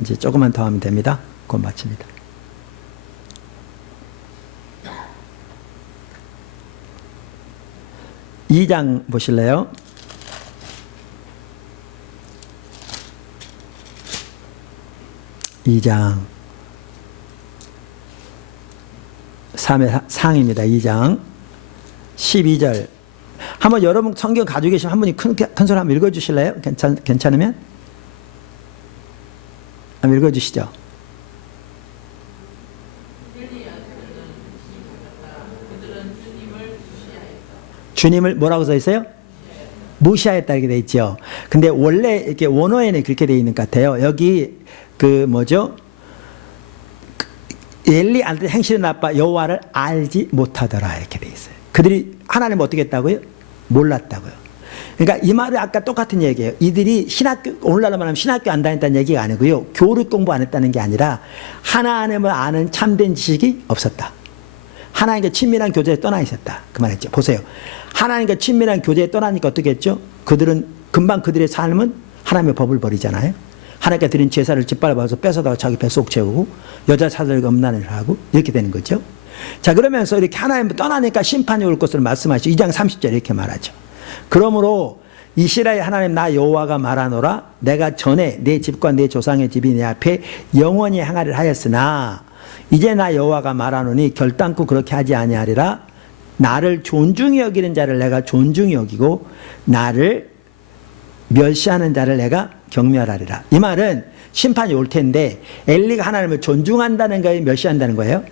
이제 조금만 더 하면 됩니다. 곧 마칩니다. 이 장 보실래요? 이 장 사무엘 상입니다. 2장 12절. 한번 여러분 성경 가지고 계시면 한 분이 큰 소리 한번 읽어주실래요? 괜찮으면? 한번 읽어주시죠. 주님을 뭐라고 써 있어요? 무시하였다 이렇게 돼 있죠. 근데 원래 이렇게 원어에는 그렇게 돼 있는 것 같아요. 여기 엘리 아들 행실이 나빠 여호와를 알지 못하더라 이렇게 돼 있어요. 그들이 하나님을 어떻게 했다고요? 몰랐다고요. 그러니까 이 말이 아까 똑같은 얘기예요. 이들이 오늘날로 말하면 신학교 안 다녔다는 얘기가 아니고요. 교육 공부 안 했다는 게 아니라 하나님을 아는 참된 지식이 없었다. 하나님과 친밀한 교제에 떠나 있었다. 그 말했죠. 보세요. 하나님과 친밀한 교제에 떠나니까 어떻게 했죠? 그들은 금방 그들의 삶은 하나님의 법을 버리잖아요. 하나님께 드린 제사를 짓밟아서 뺏어다가 자기 뱃속 채우고 여자 사들과 음란을 하고 이렇게 되는 거죠. 자, 그러면서 이렇게 하나님을 떠나니까 심판이 올 것을 말씀하시죠. 2장 30절 이렇게 말하죠. 그러므로 이스라엘 하나님 나 여호와가 말하노라 내가 전에 내 집과 내 조상의 집이 내 앞에 영원히 행하리라 하였으나 이제 나 여호와가 말하노니 결단코 그렇게 하지 아니하리라. 나를 존중히 여기는 자를 내가 존중히 여기고 나를 멸시하는 자를 내가 경멸하리라. 이 말은 심판이 올 텐데 엘리가 하나님을 존중한다는 거예요? 멸시한다는 거예요?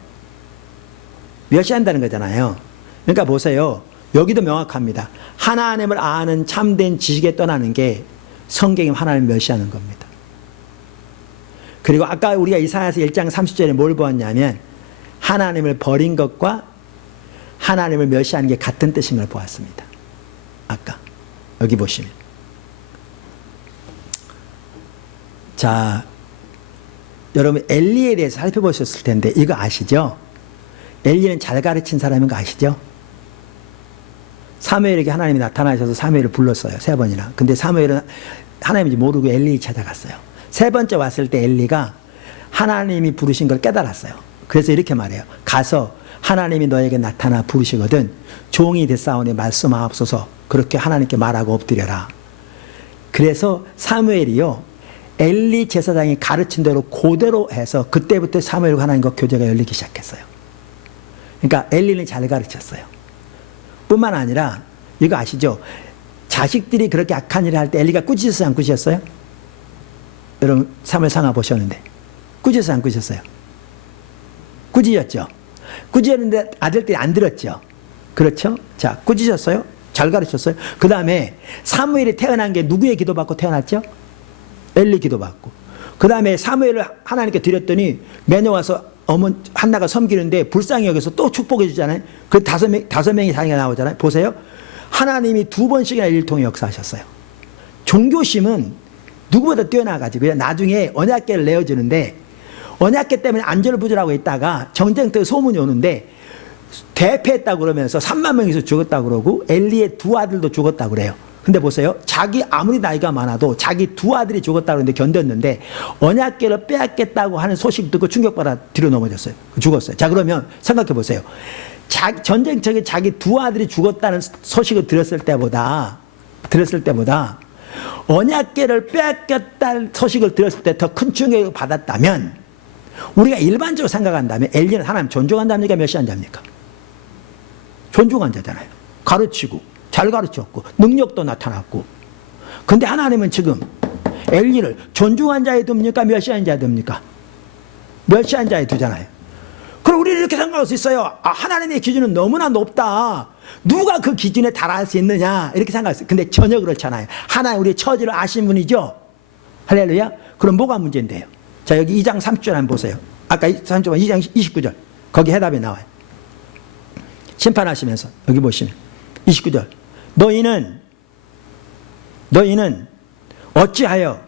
멸시한다는 거잖아요. 그러니까 보세요. 여기도 명확합니다. 하나님을 아는 참된 지식에 떠나는 게 성경이 하나님을 멸시하는 겁니다. 그리고 아까 우리가 이사야서 1장 30절에 뭘 보았냐면 하나님을 버린 것과 하나님을 멸시하는 게 같은 뜻인 걸 보았습니다. 아까 여기 보시면 자, 여러분 엘리에 대해서 살펴보셨을 텐데 이거 아시죠? 엘리는 잘 가르친 사람인 거 아시죠? 사무엘에게 하나님이 나타나셔서 사무엘을 불렀어요. 3번이나. 근데 사무엘은 하나님인지 모르고 엘리 찾아갔어요. 3번째 왔을 때 엘리가 하나님이 부르신 걸 깨달았어요. 그래서 이렇게 말해요. 가서 하나님이 너에게 나타나 부르시거든 종이 됐사오니 말씀하옵소서. 그렇게 하나님께 말하고 엎드려라. 그래서 사무엘이요 엘리 제사장이 가르친 대로 그대로 해서 그때부터 사무엘과 하나님과 교제가 열리기 시작했어요. 그러니까 엘리는 잘 가르쳤어요. 뿐만 아니라 이거 아시죠? 자식들이 그렇게 악한 일을 할 때 엘리가 꾸짖었어요? 안 꾸짖었어요? 여러분 사무엘 상하 보셨는데 꾸짖었어요? 안 꾸짖었어요? 꾸짖었죠? 꾸짖었는데 아들들이 안 들었죠? 그렇죠? 자, 꾸짖었어요? 잘 가르쳤어요? 그 다음에 사무엘이 태어난 게 누구의 기도받고 태어났죠? 엘리 기도받고. 그 다음에 사무엘을 하나님께 드렸더니 매년 와서 어머니 한나가 섬기는데 불쌍히 여기서 또 축복해 주잖아요. 그 다섯 명이 자녀가 나오잖아요. 보세요. 하나님이 2번씩이나 일을 통해 역사하셨어요. 종교심은 누구보다 뛰어나가지고요. 나중에 언약궤를 내어주는데 언약궤 때문에 안절부절하고 있다가 전쟁 때 소문이 오는데 대패했다고 그러면서 3만 명이서 죽었다고 그러고 엘리의 2 아들도 죽었다고 그래요. 근데 보세요. 자기 아무리 나이가 많아도 자기 2 아들이 죽었다고 그러는데 견뎠는데 언약궤를 빼앗겠다고 하는 소식 듣고 충격받아 뒤로 넘어졌어요. 죽었어요. 자, 그러면 생각해 보세요. 전쟁터에 자기 2 아들이 죽었다는 소식을 들었을 때보다 언약궤를 빼앗겼다는 소식을 들었을 때 더 큰 충격을 받았다면 우리가 일반적으로 생각한다면 엘리는 하나님 존중한 자입니까? 멸시한 자입니까? 존중한 자잖아요. 가르치고 잘 가르쳤고 능력도 나타났고. 근데 하나님은 지금 엘리를 존중한 자에 둡니까? 멸시한 자에 둡니까? 멸시한 자에 두잖아요. 그럼 우리는 이렇게 생각할 수 있어요. 아, 하나님의 기준은 너무나 높다. 누가 그 기준에 달할 수 있느냐 이렇게 생각할 수 있어요. 근데 전혀 그렇잖아요. 하나님 우리의 처지를 아신 분이죠. 할렐루야. 그럼 뭐가 문제인데요? 자, 여기 2장 30절 한번 보세요. 아까 3절 2장 29절 거기 해답이 나와요. 심판하시면서 여기 보시면 29절 너희는 어찌하여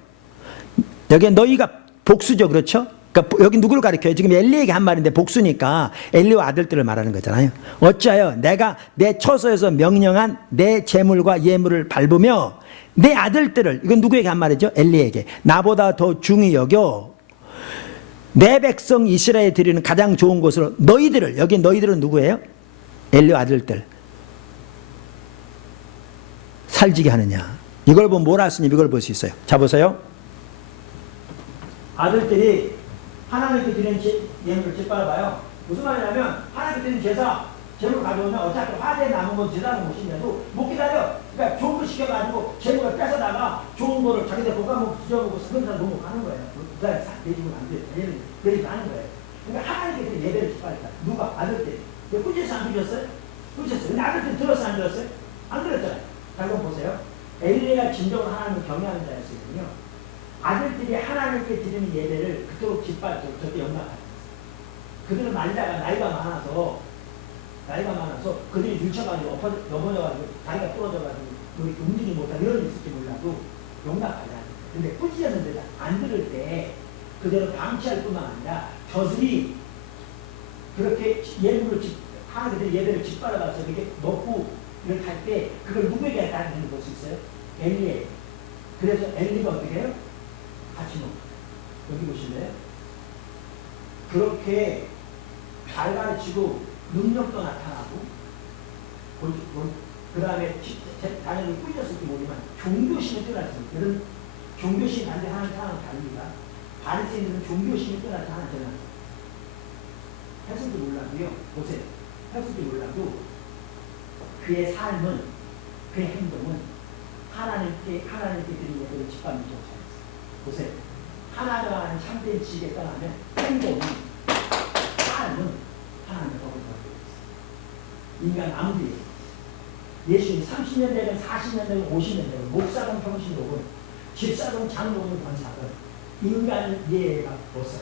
여기 너희가 복수죠. 그렇죠? 그러니까 여기 누구를 가리켜요? 지금 엘리에게 한 말인데 복수니까 엘리와 아들들을 말하는 거잖아요. 어찌하여 내가 내 처소에서 명령한 내 재물과 예물을 밟으며 내 아들들을 이건 누구에게 한 말이죠? 엘리에게 나보다 더 중히 여겨 내 백성 이스라엘에 드리는 가장 좋은 곳으로 너희들을 여기 너희들은 누구예요? 엘리와 아들들 살지게 하느냐. 이걸 보면 뭘 할 수 있냐 이걸 볼 수 있어요. 자, 보세요. 아들들이 하나님께 드리는 예물을 짓밟아요. 무슨 말이냐면 하나님께 드리는 제사 재물 가져오면 어차피 화제에 남은 건 제사는 못신데도 못 기다려. 그러니까 좋은 거 시켜가지고 재물을 뺏어다가 좋은 거를 자기들 볶아먹고 뒤져먹고 스근사를 놓고 가는 거예요. 그 사람이 싹 내주면 안 돼요. 얘는 그렇게 하는 거예요. 그러니까 하나님께 드리는 예배를 짓밟았다. 누가? 아들들이. 꾸짖어서 안 꾸짖었어요? 꾸짖었어요. 근데 아들들이 들었어요? 안 들었어요? 안 들었잖아요. 자, 그럼 보세요. 엘리가 진정으로 하나님을 경외하는 자였으면요. 아들들이 하나님께 드리는 예배를 그토록 짓밟고 저렇게 영락하죠. 그들은 나이가 많아서 그들이 늙혀가지고 넘어져가지고 다리가 부러져가지고 움직이지 못하고 이런 일이 있을지 몰라도 용납하지 않아요. 근데 꾸짖었는데 안 들을 때 그대로 방치할 뿐만 아니라 저들이 그렇게 하나님께 예배를 짓밟아서 이렇게 먹고 이렇게 할 때 그걸 누구에게 해당되는 볼 수 있어요? 엘리에게. 그래서 엘리가 어떻게 해요? 같이 먹고. 여기 보실래요? 그렇게 잘 가르치고 능력도 나타나고 그 다음에 당연히 꾸짖었을지 모르지만 종교심이 뛰어났습니다. 그런 종교심이 반드시 하는 사람은 다릅니다. 바리새인들은 종교심이 뛰어나서 하는 사람은 했을지 몰라도요. 보세요. 했을지 몰라도 그의 삶은, 그의 행동은 하나님께 드린 예배를 짓밟는 조사였어요. 보세요. 하나님과 하는 참된 지식에 떠나면 행동은, 삶은 하나님의 법을 걸고 있어요. 인간 아무리 예수님 30년 되든 40년 되든 50년 되든 목사든 평신도든 집사든 장로든 권사든 인간 예가 없어요.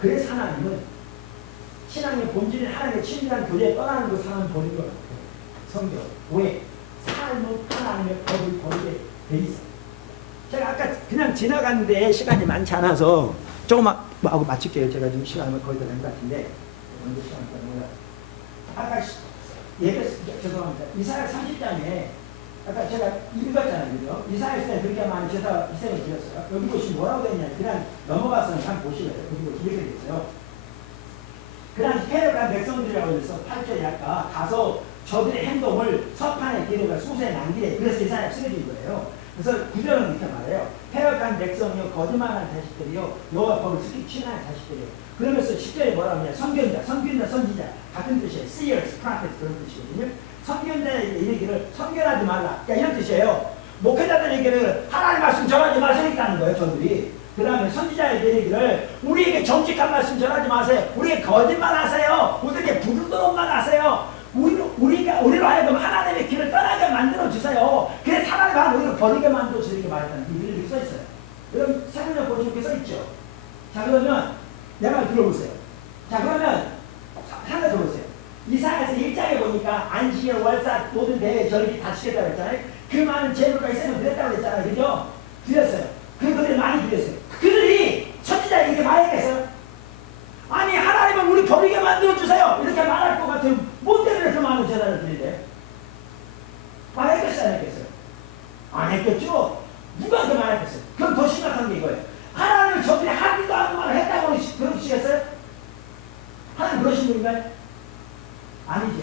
그래서 하나님은 신앙의 본질인 하나님의 친밀한 교제에 떠나는 그 상황을 버린 것 같아요. 성경. 왜? 삶은 하나님의 법을 버리게 돼 있어요. 제가 아까 그냥 지나갔는데 시간이 많지 않아서 조금만 하고 마칠게요. 제가 지금 시간을 거의 다 된 것 같은데 먼저 시간 때문에 아까 죄송합니다. 이사야 30장에 아까 제가 읽었잖아요. 그죠? 이사야서에 그렇게 많이 제사 희생을 드렸어요. 여기 보시면 뭐라고 되어 있냐. 그냥 넘어가서 한번 보시래요. 여기 보시면 이렇게 되어 있어요. 그냥 패역한 백성들이라고 해서 8절에 아까 가서 저들의 행동을 서판에 기록을 수세에 남기래. 그래서 이사야가 쓰여진 거예요. 그래서 9절은 이렇게 말해요. 패역한 백성이요 거짓말하는 자식들이요 여호와 법을 스키 취하는 자식들이요. 그러면서 10절에 뭐라고 하냐. 선지자 같은 뜻이에요. seers, prophets 그런 뜻이거든요. 선견자의 이르기를 선견하지 말라. 그러니까 이런 뜻이에요. 목회자들에게는 하나님의 말씀 전하지 마시겠다는 거예요. 저들이. 그 다음에 선지자의 이르기를 우리에게 정직한 말씀 전하지 마세요. 우리에게 거짓말하세요. 우리에게 부르도록만 하세요. 우리로 하여금 하나님의 길을 떠나게 만들어 주세요. 그래서 하나님 우리를 버리게 만들어 주게 말했다는 이 일이 써 있어요. 여러분 세번역 보시면 이렇게 써 있죠. 자 그러면 내 말 들어보세요. 자 그러면 하나 더 보세요. 이사야서 1장에 보니까 안식일 월사 모든 대회 절기 다 치겠다고 했잖아요. 그 많은 재물과 희생을 드렸다고 했잖아요. 그죠? 드렸어요. 그들이 많이 드렸어요. 그들이 선지자에게 이렇게 말했겠어요? 아니 하나님은 우리 버리게 만들어주세요. 이렇게 말할 것 같으면 뭔 때문에 이렇게 많은 재단을 드리는데? 말했겠어요? 안 했겠어요? 안 했겠죠? 누가 그 말했겠어요? 그럼 더 심각한 게 이거예요. 하나님을 저들이 하기도 하는 말을 했다고 그러시겠어요? 하나님 그러신 분인가요? 아니죠.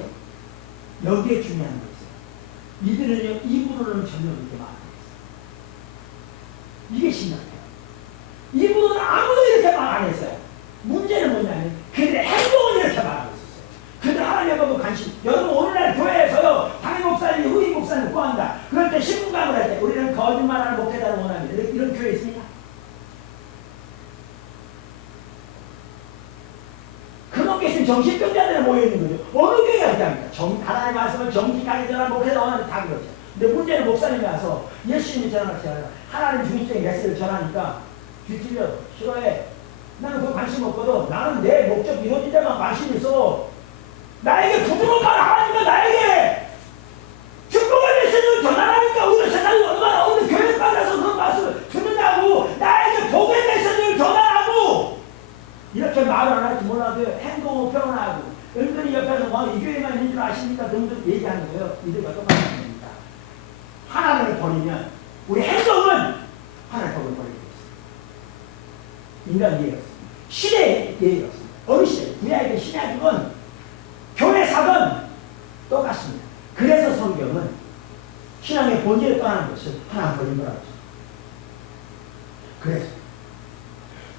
여기에 중요한 거 있어요. 이들은요, 입으로는 전혀 그렇게 말하고 있어요. 이게 심각해요. 입으로는 아무도 이렇게 말 안 했어요. 문제는 뭐냐면, 그들의 행동을 이렇게 말하고 있었어요. 그들 하나님의 법을 관심. 여러분, 오늘날 교회에서요, 당임 목사님, 후임 목사님 구한다. 그럴 때 신부감을 할 때, 우리는 거짓말하는 목회자를 원합니다. 이런 교회 있습니까? 그런 게 있으면 정신병자들이 모여있는 거죠. 어느 교회가 그렇게 합니까? 하나님의 말씀을 정직하게 전하는 목회자 원하는 다 그렇죠. 근데 문제는 목사님이 와서 예수님이 전하시잖아요. 하나님 중심적인 메시지를 전하니까 뒤틀려 싫어해. 나는 그거 관심 없거든. 나는 내 목적 이루어질 때만 관심이 있어. 나에게 부드러운 말 하나님과 나에게 축복의 메시지를 전하라니까 우리 세상이 얼마나 어느 교회에 빠져서 그런 말씀을 듣는다고. 나에게 복의 메시지를 전하라고. 이렇게 말을 안 할지 몰라도 행동은 표현하고 은근히 옆에서 이 교회만 있는 줄 아십니까? 등등 얘기하는 거예요. 이들과 똑같은 겁니다. 하나님을 버리면 우리 행동은 하나님을 버리게 됐습니다. 인간 예였습니다. 시대의 예였습니다. 어느 시대, 구약의 신약이건 교회사건 똑같습니다. 그래서 성경은 신앙의 본질에 떠나는 것을 하나님 버린 거라고 했습니다. 그래서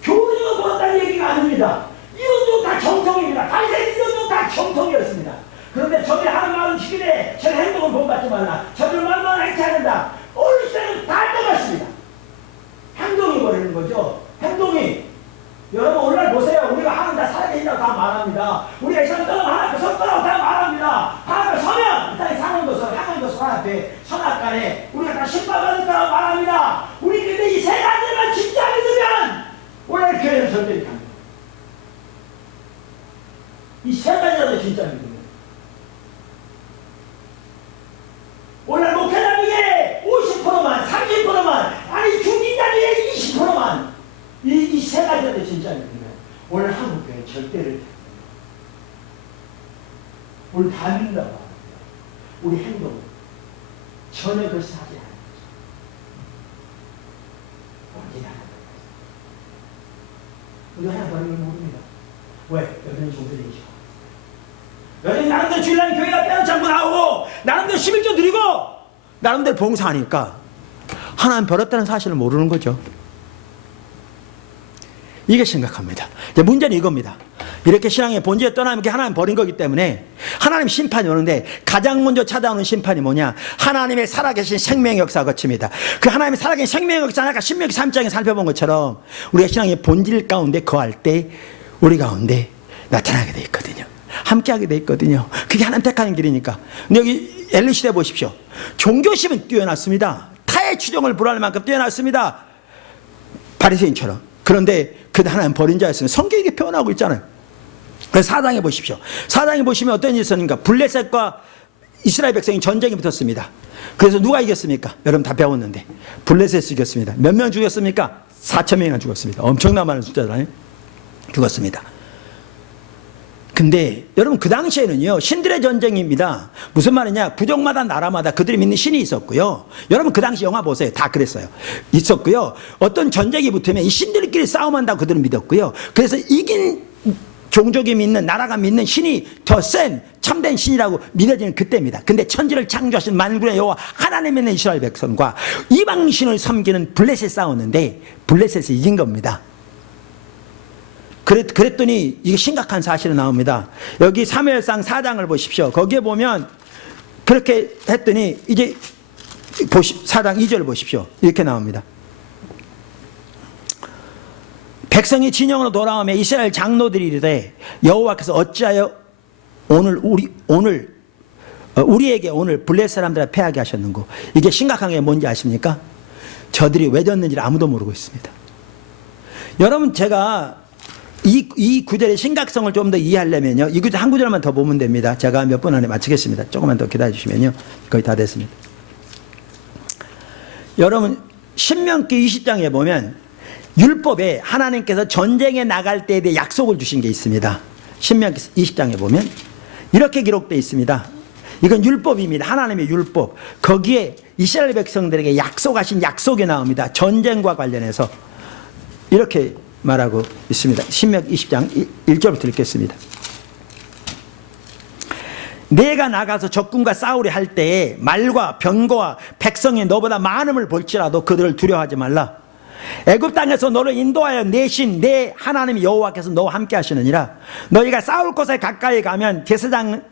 교리가 그렇다는 얘기가 아닙니다. 이런도 다 정성입니다. 당시에 이런도 다 정성이었습니다. 그런데 저들이 하는 말은 시기에 제 행동을 본받지 말라. 저들 말만 행치 않는다. 어느 시대는 다 똑같습니다. 행동이 버리는 거죠. 행동이. 여러분 오늘날 보세요. 우리가 하는 다 살아계신다고 다 말합니다. 우리가 선거라고 하나님께 선거라고 다 말합니다. 하나님께 서면 이 땅에 사는 것을 향한 것을 하나님께 선악간에 우리가 다 심판받을 거라고 말합니다. 우리들이 이 세 가지만 진짜 믿으면 오늘 교회는 절대로 갑니다. 이 세 가지라도 진짜 믿으면 오늘 목회자에게 50%만 30%만 아니 중진자에게 20%만 이 세 가지라도 진짜 믿으면 오늘 한국교회 절대를 오늘 다 믿는다고 합니다. 우리 행동은 전혀 그렇지 하지 않아요. 완전히 하나님. 우리 하나 버리는 걸 모릅니다. 왜? 여기는 종들이죠. 여기는 나름대로 주일날 교회가 빼놓지 않고 나오고 나름대로 11조 드리고 나름대로 봉사하니까 하나님 버렸다는 사실을 모르는 거죠. 이게 심각합니다. 이제 문제는 이겁니다. 이렇게 신앙의 본질에 떠나면 하나님 버린 거기 때문에 하나님 심판이 오는데 가장 먼저 찾아오는 심판이 뭐냐? 하나님의 살아계신 생명의 역사 거칩니다. 그 하나님의 살아계신 생명의 역사는 아까 신명기 3장에 살펴본 것처럼 우리가 신앙의 본질 가운데 거할 때 우리 가운데 나타나게 돼 있거든요. 함께하게 돼 있거든요. 그게 하나님 택하는 길이니까. 근데 여기 엘리 시대 보십시오. 종교심은 뛰어났습니다. 타의 추종을 불허할 만큼 뛰어났습니다. 바리새인처럼. 그런데 그도 하나님 버린 자였으면 성경이 이렇게 표현하고 있잖아요. 그래서 4장에 보십시오. 4장에 보시면 어떤 일이 있었는가? 블레셋과 이스라엘 백성이 전쟁이 붙었습니다. 그래서 누가 이겼습니까? 여러분 다 배웠는데 블레셋이 이겼습니다. 몇 명 죽였습니까? 4,000명이나 죽었습니다. 엄청난 많은 숫자잖아요. 죽었습니다. 근데 여러분 그 당시에는요 신들의 전쟁입니다. 무슨 말이냐? 부족마다 나라마다 그들이 믿는 신이 있었고요. 여러분 그 당시 영화 보세요. 다 그랬어요. 있었고요. 어떤 전쟁이 붙으면 이 신들끼리 싸움한다고 그들은 믿었고요. 그래서 이긴 종족이 믿는 나라가 믿는 신이 더 센 참된 신이라고 믿어지는 그때입니다. 근데 천지를 창조하신 만군의 여호와 하나님 믿는 이스라엘 백성과 이방 신을 섬기는 블레셋이 싸웠는데 블레셋이 이긴 겁니다. 그랬더니 이게 심각한 사실이 나옵니다. 여기 사무엘상 4장을 보십시오. 거기에 보면 그렇게 했더니 이제 4장 2절 보십시오. 이렇게 나옵니다. 백성이 진영으로 돌아오며 이스라엘 장로들이 이르되 여호와께서 어찌하여 우리에게 오늘 블레셋 사람들을 패하게 하셨는고. 이게 심각한 게 뭔지 아십니까? 저들이 왜 졌는지를 아무도 모르고 있습니다. 여러분 제가 이 구절의 심각성을 좀 더 이해하려면요 이 구절 한 구절만 더 보면 됩니다. 제가 몇 분 안에 마치겠습니다. 조금만 더 기다려 주시면요 거의 다 됐습니다. 여러분 신명기 20장에 보면 율법에 하나님께서 전쟁에 나갈 때에 대해 약속을 주신 게 있습니다. 신명기 20장에 보면 이렇게 기록되어 있습니다. 이건 율법입니다. 하나님의 율법. 거기에 이스라엘 백성들에게 약속하신 약속이 나옵니다. 전쟁과 관련해서 이렇게 말하고 있습니다. 신명기 20장 1절부터 읽겠습니다. 내가 나가서 적군과 싸우려 할 때에 말과 병거와 백성이 너보다 많음을 볼지라도 그들을 두려워하지 말라. 애굽 땅에서 너를 인도하여 내 신 내 하나님 여호와께서 너와 함께 하시느니라. 너희가 싸울 곳에 가까이 가면 제사장은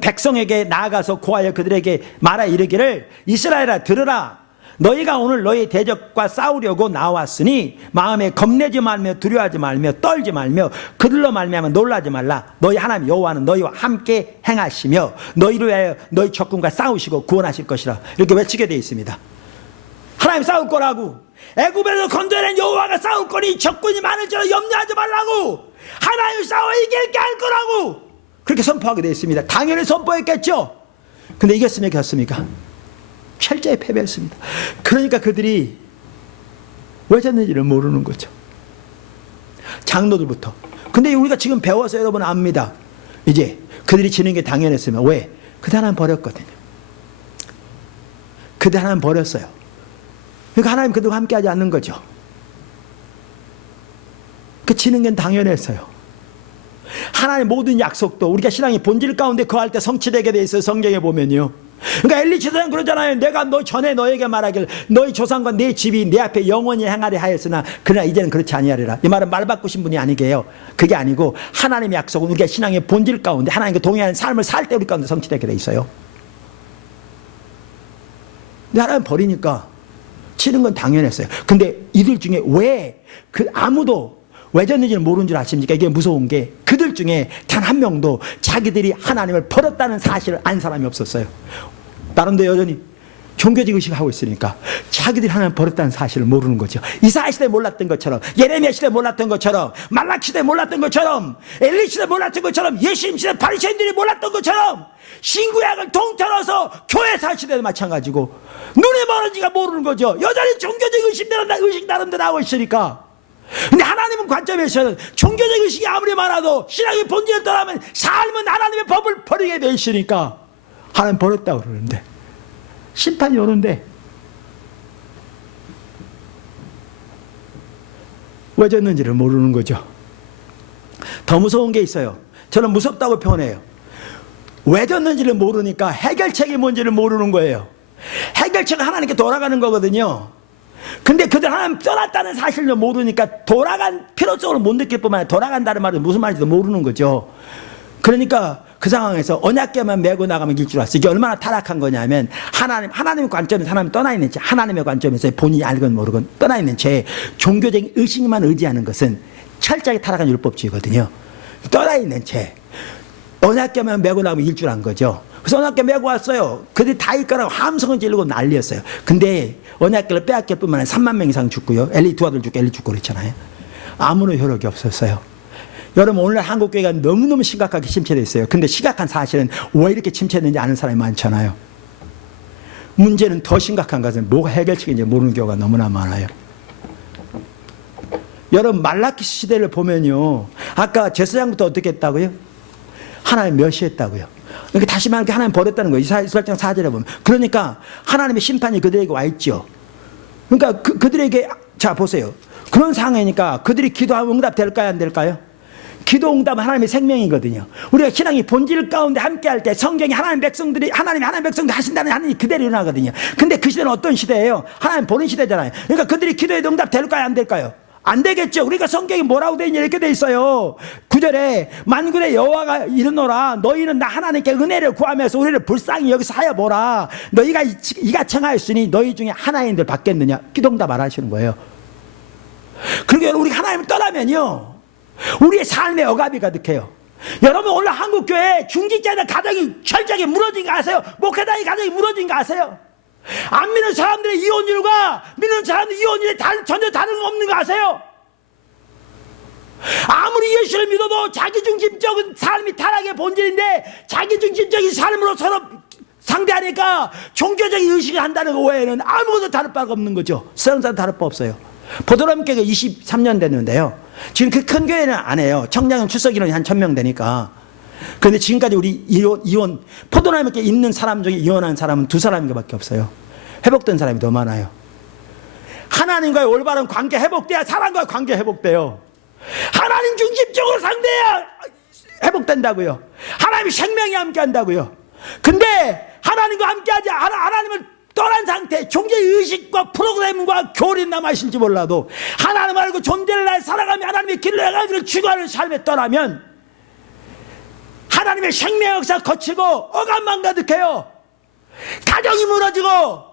백성에게 나아가서 고하여 그들에게 말하 이르기를 이스라엘아 들으라. 너희가 오늘 너희 대적과 싸우려고 나왔으니 마음에 겁내지 말며 두려워하지 말며 떨지 말며 그들로 말미암아 놀라지 말라. 너희 하나님 여호와는 너희와 함께 행하시며 너희를 위하여 너희 적군과 싸우시고 구원하실 것이라. 이렇게 외치게 되어 있습니다. 하나님 싸울 거라고. 애굽에서 건져낸 여호와가 싸울 거니 적군이 많을지라 염려하지 말라고. 하나님 싸워 이길게 할 거라고. 그렇게 선포하게 되어 있습니다. 당연히 선포했겠죠. 근데 이겼습니까? 겼습니까? 철저히 패배했습니다. 그러니까 그들이 왜 졌는지를 모르는 거죠. 장로들부터. 근데 우리가 지금 배워서 여러분 압니다. 이제 그들이 지는 게 당연했으면 왜? 그들 하나님 버렸거든요. 그들 하나님 버렸어요. 그러니까 하나님 그들과 함께하지 않는 거죠. 그 지는 게 당연했어요. 하나님의 모든 약속도 우리가 신앙의 본질 가운데 거할 때 성취되게 돼 있어요. 성경에 보면요. 그러니까 엘리 제사장 그러잖아요. 내가 너 전에 너에게 말하길 너희 조상과 내 집이 내 앞에 영원히 행하리 하였으나 그러나 이제는 그렇지 아니하리라. 이 말은 말 바꾸신 분이 아니게요. 그게 아니고 하나님의 약속은 우리가 신앙의 본질 가운데 하나님과 동의하는 삶을 살 때 우리 가운데 성취되게 돼 있어요. 근데 하나님 버리니까 치는 건 당연했어요. 근데 이들 중에 왜 아무도 왜 졌는지는 모르는 줄 아십니까? 이게 무서운 게 그들 중에 단 한 명도 자기들이 하나님을 버렸다는 사실을 안 사람이 없었어요. 나름대로 여전히 종교적 의식을 하고 있으니까 자기들이 하나님을 버렸다는 사실을 모르는 거죠. 이사야 시대 몰랐던 것처럼, 예레미야 시대 몰랐던 것처럼, 말라기 시대 몰랐던 것처럼, 엘리 시대 몰랐던 것처럼, 예수님 시대 바리새인들이 몰랐던 것처럼 신구약을 통틀어서 교회 사시대도 마찬가지고 눈에 멀은지가 모르는 거죠. 여전히 종교적 의식 나름대로 하고 있으니까. 근데 하나님은 관점에서는 종교적 의식이 아무리 많아도 신앙의 본질을 떠나면 삶은 하나님의 법을 버리게 돼 있으니까 하나님 버렸다고 그러는데 심판이 오는데 왜 졌는지를 모르는 거죠. 더 무서운 게 있어요. 저는 무섭다고 표현해요. 왜 졌는지를 모르니까 해결책이 뭔지를 모르는 거예요. 해결책은 하나님께 돌아가는 거거든요. 근데 그들 하나님 떠났다는 사실을 모르니까 돌아간 필요성을 못 느낄 뿐만 아니라 돌아간다는 말은 무슨 말인지도 모르는 거죠. 그러니까 그 상황에서 언약궤만 메고 나가면 길 줄 알았어요. 이게 얼마나 타락한 거냐면 하나님의 관점에서 하나님 떠나 있는 채, 하나님의 관점에서 본인이 알건 모르건 떠나 있는 채 종교적인 의식만 의지하는 것은 철저하게 타락한 율법주의거든요. 떠나 있는 채 언약궤만 메고 나가면 길 줄 안 거죠. 그래서 언약궤 메고 왔어요. 그들이 다 있거라고 함성을 지르고 난리였어요. 근데 언약궤를 빼앗길 뿐만 아니라 3만 명 이상 죽고요. 엘리 두 아들 죽고 엘리 죽고 그랬잖아요. 아무런 효력이 없었어요. 여러분, 오늘 한국교회가 너무너무 심각하게 침체되어 있어요. 근데 심각한 사실은 왜 이렇게 침체되는지 아는 사람이 많잖아요. 문제는 더 심각한 것은 뭐가 해결책인지 모르는 경우가 너무나 많아요. 여러분, 말라기 시대를 보면요, 아까 제사장부터 어떻게 했다고요? 하나님 멸시했다고요. 그러니까 다시 말해 하나님 버렸다는 거예요. 이스라엘장 4절에 보면. 그러니까 하나님의 심판이 그들에게 와 있죠. 그러니까 그들에게, 자 보세요. 그런 상황이니까 그들이 기도하면 응답 될까요, 안 될까요? 기도 응답은 하나님의 생명이거든요. 우리가 신앙이 본질 가운데 함께 할 때 성경이 하나님 백성들이 하나님 백성들 하신다는 하나님이 그대로 일어나거든요. 근데 그 시대는 어떤 시대예요? 하나님 보는 시대잖아요. 그러니까 그들이 기도해도 응답 될까요, 안 될까요? 안 되겠죠. 그러니까 성경이 뭐라고 되어 있냐 이렇게 되어 있어요. 9절에 만군의 여호와가 이르노라 너희는 나 하나님께 은혜를 구하면서 우리를 불쌍히 여기서 하여 보라. 너희가 이가 청하였으니 너희 중에 하나인들 받겠느냐. 기도응답 안 하시는 거예요. 그러니까 우리 하나님을 떠나면요, 우리의 삶에 억압이 가득해요. 여러분, 오늘 한국교회 중직자들 가정이 철저하게 무너진 거 아세요? 목회자의 가정이 무너진 거 아세요? 안 믿는 사람들의 이혼율과 믿는 사람들의 이혼율이 전혀 다른 거 없는 거 아세요? 아무리 예수를 믿어도 자기중심적인 삶이 타락의 본질인데 자기중심적인 삶으로 서로 상대하니까 종교적인 의식을 한다는 거 외에는 아무것도 다를 바가 없는 거죠. 세상사람 다를 바 없어요. 보도람교회가 23년 됐는데요, 지금 그 큰 교회는 안 해요. 청량은 출석인원이 한 1000명 되니까. 그런데 지금까지 우리 이혼 포도나무께 있는 사람 중에 이혼한 사람은 2사람밖에 없어요. 회복된 사람이 더 많아요. 하나님과의 올바른 관계 회복돼야 사람과의 관계 회복돼요. 하나님 중심적으로 상대해야 회복된다고요. 하나님이 생명이 함께 한다고요. 근데 하나님과 함께하지 하나님을 떠난 상태, 종교의식과 프로그램과 교리는 남아있을지 몰라도 하나님 알고 존재를 살아가며 하나님의 길을 행하기를 추구하는 삶에 떠나면 하나님의 생명 역사 거치고 억압만 가득해요. 가정이 무너지고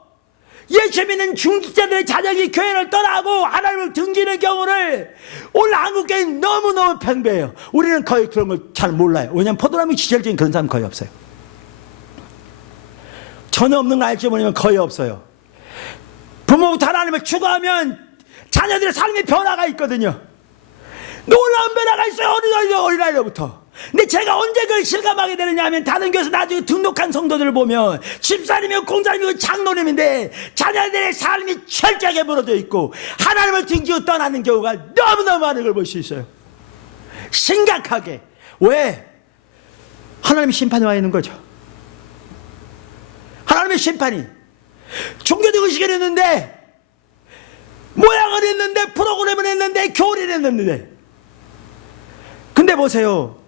예수 믿는 중직자들의 자녀이 교회를 떠나고 하나님을 등지는 경우를 오늘 한국교회는 너무너무 팽배해요. 우리는 거의 그런 걸 잘 몰라요. 왜냐하면 포도나무 지절적인 그런 사람 거의 없어요. 전혀 없는 거 알지 모르면 거의 없어요. 부모부터 하나님을 추구하면 자녀들의 삶의 변화가 있거든요. 놀라운 변화가 있어요. 어린아이로부터. 근데 제가 언제 그걸 실감하게 되느냐 하면 다른 교회에서 나중에 등록한 성도들을 보면 집사님이고 공사님이고 장로님인데 자녀들의 삶이 철저하게 무너져 있고 하나님을 등지고 떠나는 경우가 너무너무 많은 걸 볼 수 있어요. 심각하게. 왜? 하나님의 심판이 와 있는 거죠. 하나님의 심판이. 종교적 의식을 했는데, 모양을 했는데, 프로그램을 했는데, 교리를 했는데. 근데 보세요.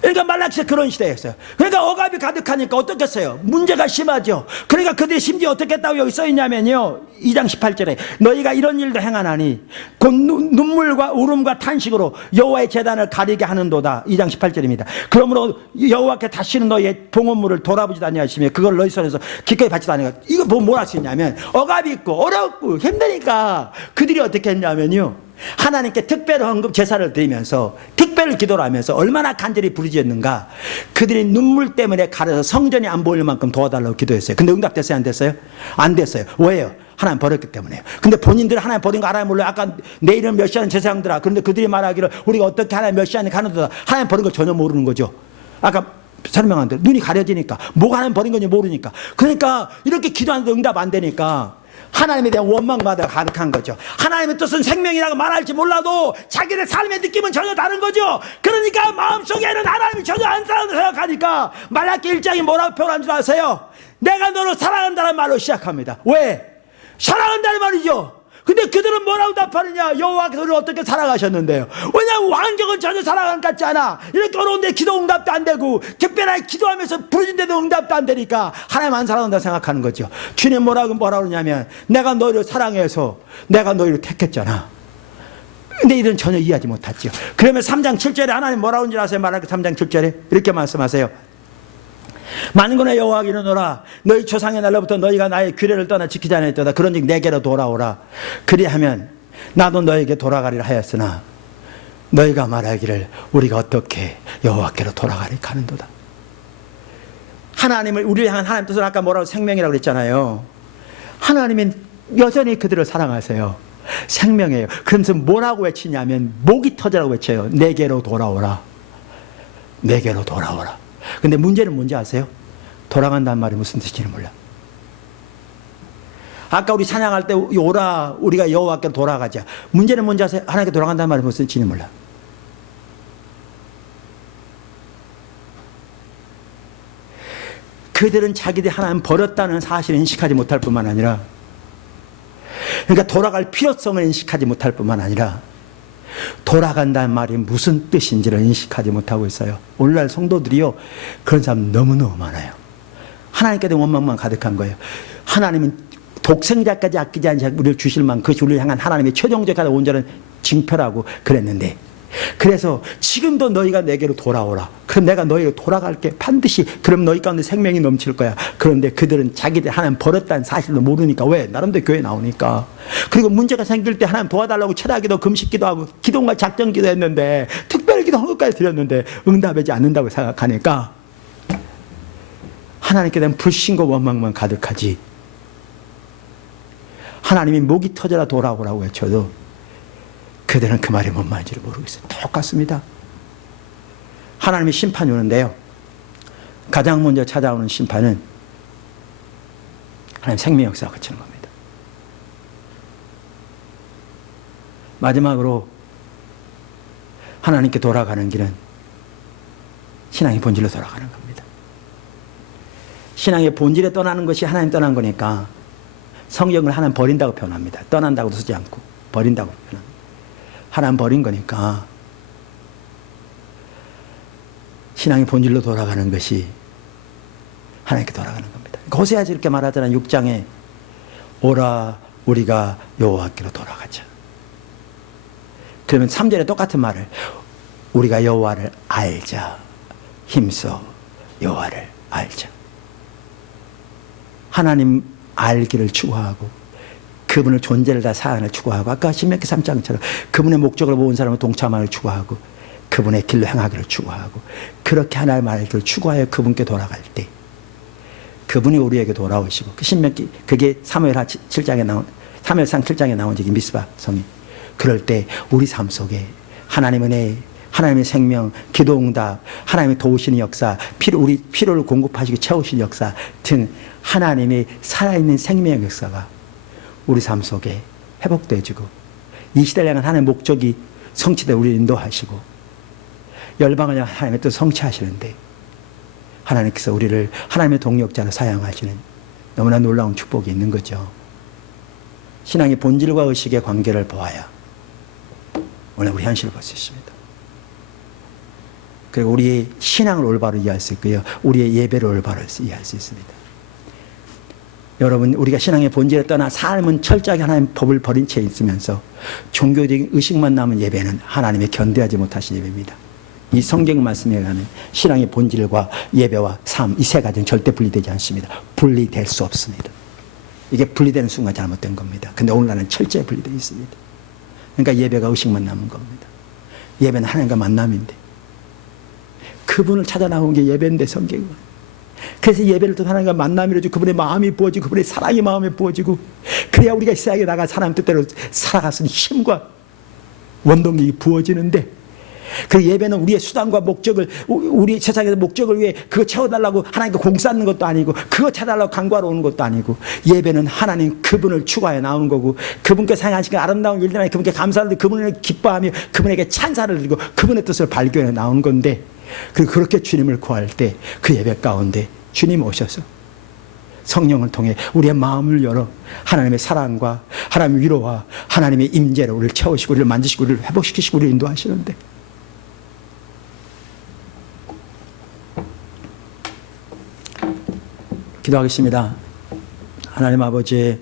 그러니까 말라기시대 그런 시대였어요. 그러니까 억압이 가득하니까 어떻겠어요? 문제가 심하죠. 그러니까 그들이 심지어 어떻게 했다고 여기 써있냐면요, 2장 18절에 너희가 이런 일도 행하나니 곧 눈물과 울음과 탄식으로 여호와의 제단을 가리게 하는도다. 2장 18절입니다. 그러므로 여호와께 다시는 너희의 봉헌물을 돌아보지도 아니하시며 그걸 너희 손에서 기꺼이 받지도 아니하고. 이거 뭘 할 수 있냐면 억압이 있고 어렵고 힘드니까 그들이 어떻게 했냐면요, 하나님께 특별 헌금 제사를 드리면서 특별 기도를 하면서 얼마나 간절히 부르짖었는가. 그들이 눈물 때문에 가려서 성전이 안 보일 만큼 도와달라고 기도했어요. 근데 응답됐어요, 안 됐어요? 안 됐어요. 왜요? 하나님 버렸기 때문에요. 근데 본인들은 하나님 버린 거 알아야 몰라요. 아까 내일은 몇 시하는 제사장들아. 그런데 그들이 말하기를 우리가 어떻게 하나님 몇 시하는 가는도다. 하나님 버린 걸 전혀 모르는 거죠. 아까 설명한 대로 눈이 가려지니까 뭐가 하나님 버린 건지 모르니까. 그러니까 이렇게 기도하는데 응답 안 되니까 하나님에 대한 원망마다 가득한 거죠. 하나님의 뜻은 생명이라고 말할지 몰라도 자기의 삶의 느낌은 전혀 다른 거죠. 그러니까 마음속에는 하나님이 전혀 안 사랑한다고 생각하니까 말라기 1장이 뭐라고 표현한 줄 아세요? 내가 너를 사랑한다는 말로 시작합니다. 왜? 사랑한다는 말이죠. 근데 그들은 뭐라고 답하느냐? 여호와께서 우리를 어떻게 사랑하셨는데요? 왜냐하면 환경은 전혀 살아가는 것 같지 않아. 이렇게 어려운데 기도 응답도 안 되고 특별하게 기도하면서 부르짖는데도 응답도 안 되니까 하나님 안 사랑한다 생각하는 거죠. 주님 뭐라고 그러냐면 내가 너희를 사랑해서 내가 너희를 택했잖아. 근데 이런 전혀 이해하지 못하죠. 그러면 3장 7절에 하나님 뭐라고 하는지 아세요? 말하기 3장 7절에 이렇게 말씀하세요. 만군의 여호와가 이르노라 너희 조상의 날로부터 너희가 나의 규례를 떠나 지키지 아니하였도다. 그런즉 내게로 돌아오라. 그리하면 나도 너에게 돌아가리라 하였으나 너희가 말하기를 우리가 어떻게 여호와께로 돌아가리까 하는도다. 하나님을 우리를 향한 하나님 뜻은 아까 뭐라고 생명이라고 그랬잖아요. 하나님은 여전히 그들을 사랑하세요. 생명이에요. 그러면서 뭐라고 외치냐면 목이 터져라고 외쳐요. 내게로 돌아오라. 내게로 돌아오라. 근데 문제는 뭔지 아세요? 돌아간다는 말이 무슨 뜻인지 몰라. 아까 우리 찬양할 때 오라 우리가 여호와께로 돌아가자. 문제는 뭔지 아세요? 하나님께 돌아간다는 말이 무슨 뜻인지 몰라. 그들은 자기들이 하나님 버렸다는 사실을 인식하지 못할 뿐만 아니라 그러니까 돌아갈 필요성을 인식하지 못할 뿐만 아니라 돌아간다는 말이 무슨 뜻인지를 인식하지 못하고 있어요. 오늘날 성도들이요 그런 사람 너무너무 많아요. 하나님께 대한 원망만 가득한 거예요. 하나님은 독생자까지 아끼지 않으시 우리를 주실 만큼 그것이 우리를 향한 하나님의 최종적인 온전한 징표라고 그랬는데 그래서 지금도 너희가 내게로 돌아오라. 그럼 내가 너희로 돌아갈게. 반드시. 그럼 너희 가운데 생명이 넘칠 거야. 그런데 그들은 자기들 하나님 버렸다는 사실도 모르니까. 왜? 나름대로 교회 나오니까. 그리고 문제가 생길 때 하나님 도와달라고 철학기도 금식기도 하고 기도와 작정기도 했는데 특별히 기도한 것까지 드렸는데 응답하지 않는다고 생각하니까 하나님께 대한 불신과 원망만 가득하지. 하나님이 목이 터져라 돌아오라고 외쳐도 그들은 그 말이 뭔 말인지를 모르겠어요. 똑같습니다. 하나님의 심판이 오는데요. 가장 먼저 찾아오는 심판은 하나님 생명 역사가 거치는 겁니다. 마지막으로 하나님께 돌아가는 길은 신앙의 본질로 돌아가는 겁니다. 신앙의 본질에 떠나는 것이 하나님 떠난 거니까 성경을 하나님 버린다고 표현합니다. 떠난다고도 쓰지 않고 버린다고 표현합니다. 하나님 버린 거니까 신앙의 본질로 돌아가는 것이 하나님께 돌아가는 겁니다. 호세아서 이렇게 말하잖아요. 6장에 오라 우리가 여호와께로 돌아가자. 그러면 3절에 똑같은 말을 우리가 여호와를 알자. 힘써 여호와를 알자. 하나님 알기를 추구하고 그분의 존재를 다 사랑을 추구하고 아까 신명기 3장처럼 그분의 목적을 모은 사람을 동참하기를 추구하고 그분의 길로 행하기를 추구하고 그렇게 하나님 알기를 추구하여 그분께 돌아갈 때 그분이 우리에게 돌아오시고 그 신명기 그게 사무엘상 7장에 나온 적이 미스바 성이 그럴 때 우리 삶 속에 하나님의 은혜 하나님의 생명, 기도응답, 하나님의 도우시는 역사, 우리 필요를 공급하시고 채우시는 역사 등 하나님의 살아있는 생명의 역사가 우리 삶 속에 회복되어지고 이 시대를 향한 하나님의 목적이 성취되어 우리를 인도하시고 열방을 향한 하나님의 뜻 성취하시는데 하나님께서 우리를 하나님의 동력자로 사용하시는 너무나 놀라운 축복이 있는 거죠. 신앙의 본질과 의식의 관계를 보아야 오늘 우리 현실을 볼 수 있습니다. 그리고 우리의 신앙을 올바로 이해할 수 있고요. 우리의 예배를 올바로 이해할 수 있습니다. 여러분 우리가 신앙의 본질에 떠나 삶은 철저하게 하나님의 법을 버린 채 있으면서 종교적인 의식만 남은 예배는 하나님의 견뎌하지 못하신 예배입니다. 이 성경 말씀에 의하면 신앙의 본질과 예배와 삶 이 세 가지는 절대 분리되지 않습니다. 분리될 수 없습니다. 이게 분리되는 순간 잘못된 겁니다. 근데 오늘날은 철저히 분리되어 있습니다. 그러니까 예배가 의식만 남은 겁니다. 예배는 하나님과 만남인데 그분을 찾아 나온 게 예배인데 성경은 그래서 예배를 통해 하나님과 만남이 이루어지고 그분의 마음이 부어지고 그분의 사랑이 마음에 부어지고 그래야 우리가 이 세상에 나가 사람 뜻대로 살아갈 수 있는 힘과 원동력이 부어지는데 그 예배는 우리의 수단과 목적을 우리 세상에서 목적을 위해 그거 채워달라고 하나님께 공 쌓는 것도 아니고 그거 찾아달라고 간구하러 오는 것도 아니고 예배는 하나님 그분을 추구하여 나오는 거고 그분께 사용하신 아름다운 일들만 그분께 감사를 그분을 기뻐하며 그분에게 찬사를 드리고 그분의 뜻을 발견해 나오는 건데 그리고 그렇게 주님을 구할 때 그 예배 가운데 주님 오셔서 성령을 통해 우리의 마음을 열어 하나님의 사랑과 하나님의 위로와 하나님의 임재로 우리를 채우시고 우리를 만지시고 우리를 회복시키시고 우리를 인도하시는데 기도하겠습니다. 하나님 아버지,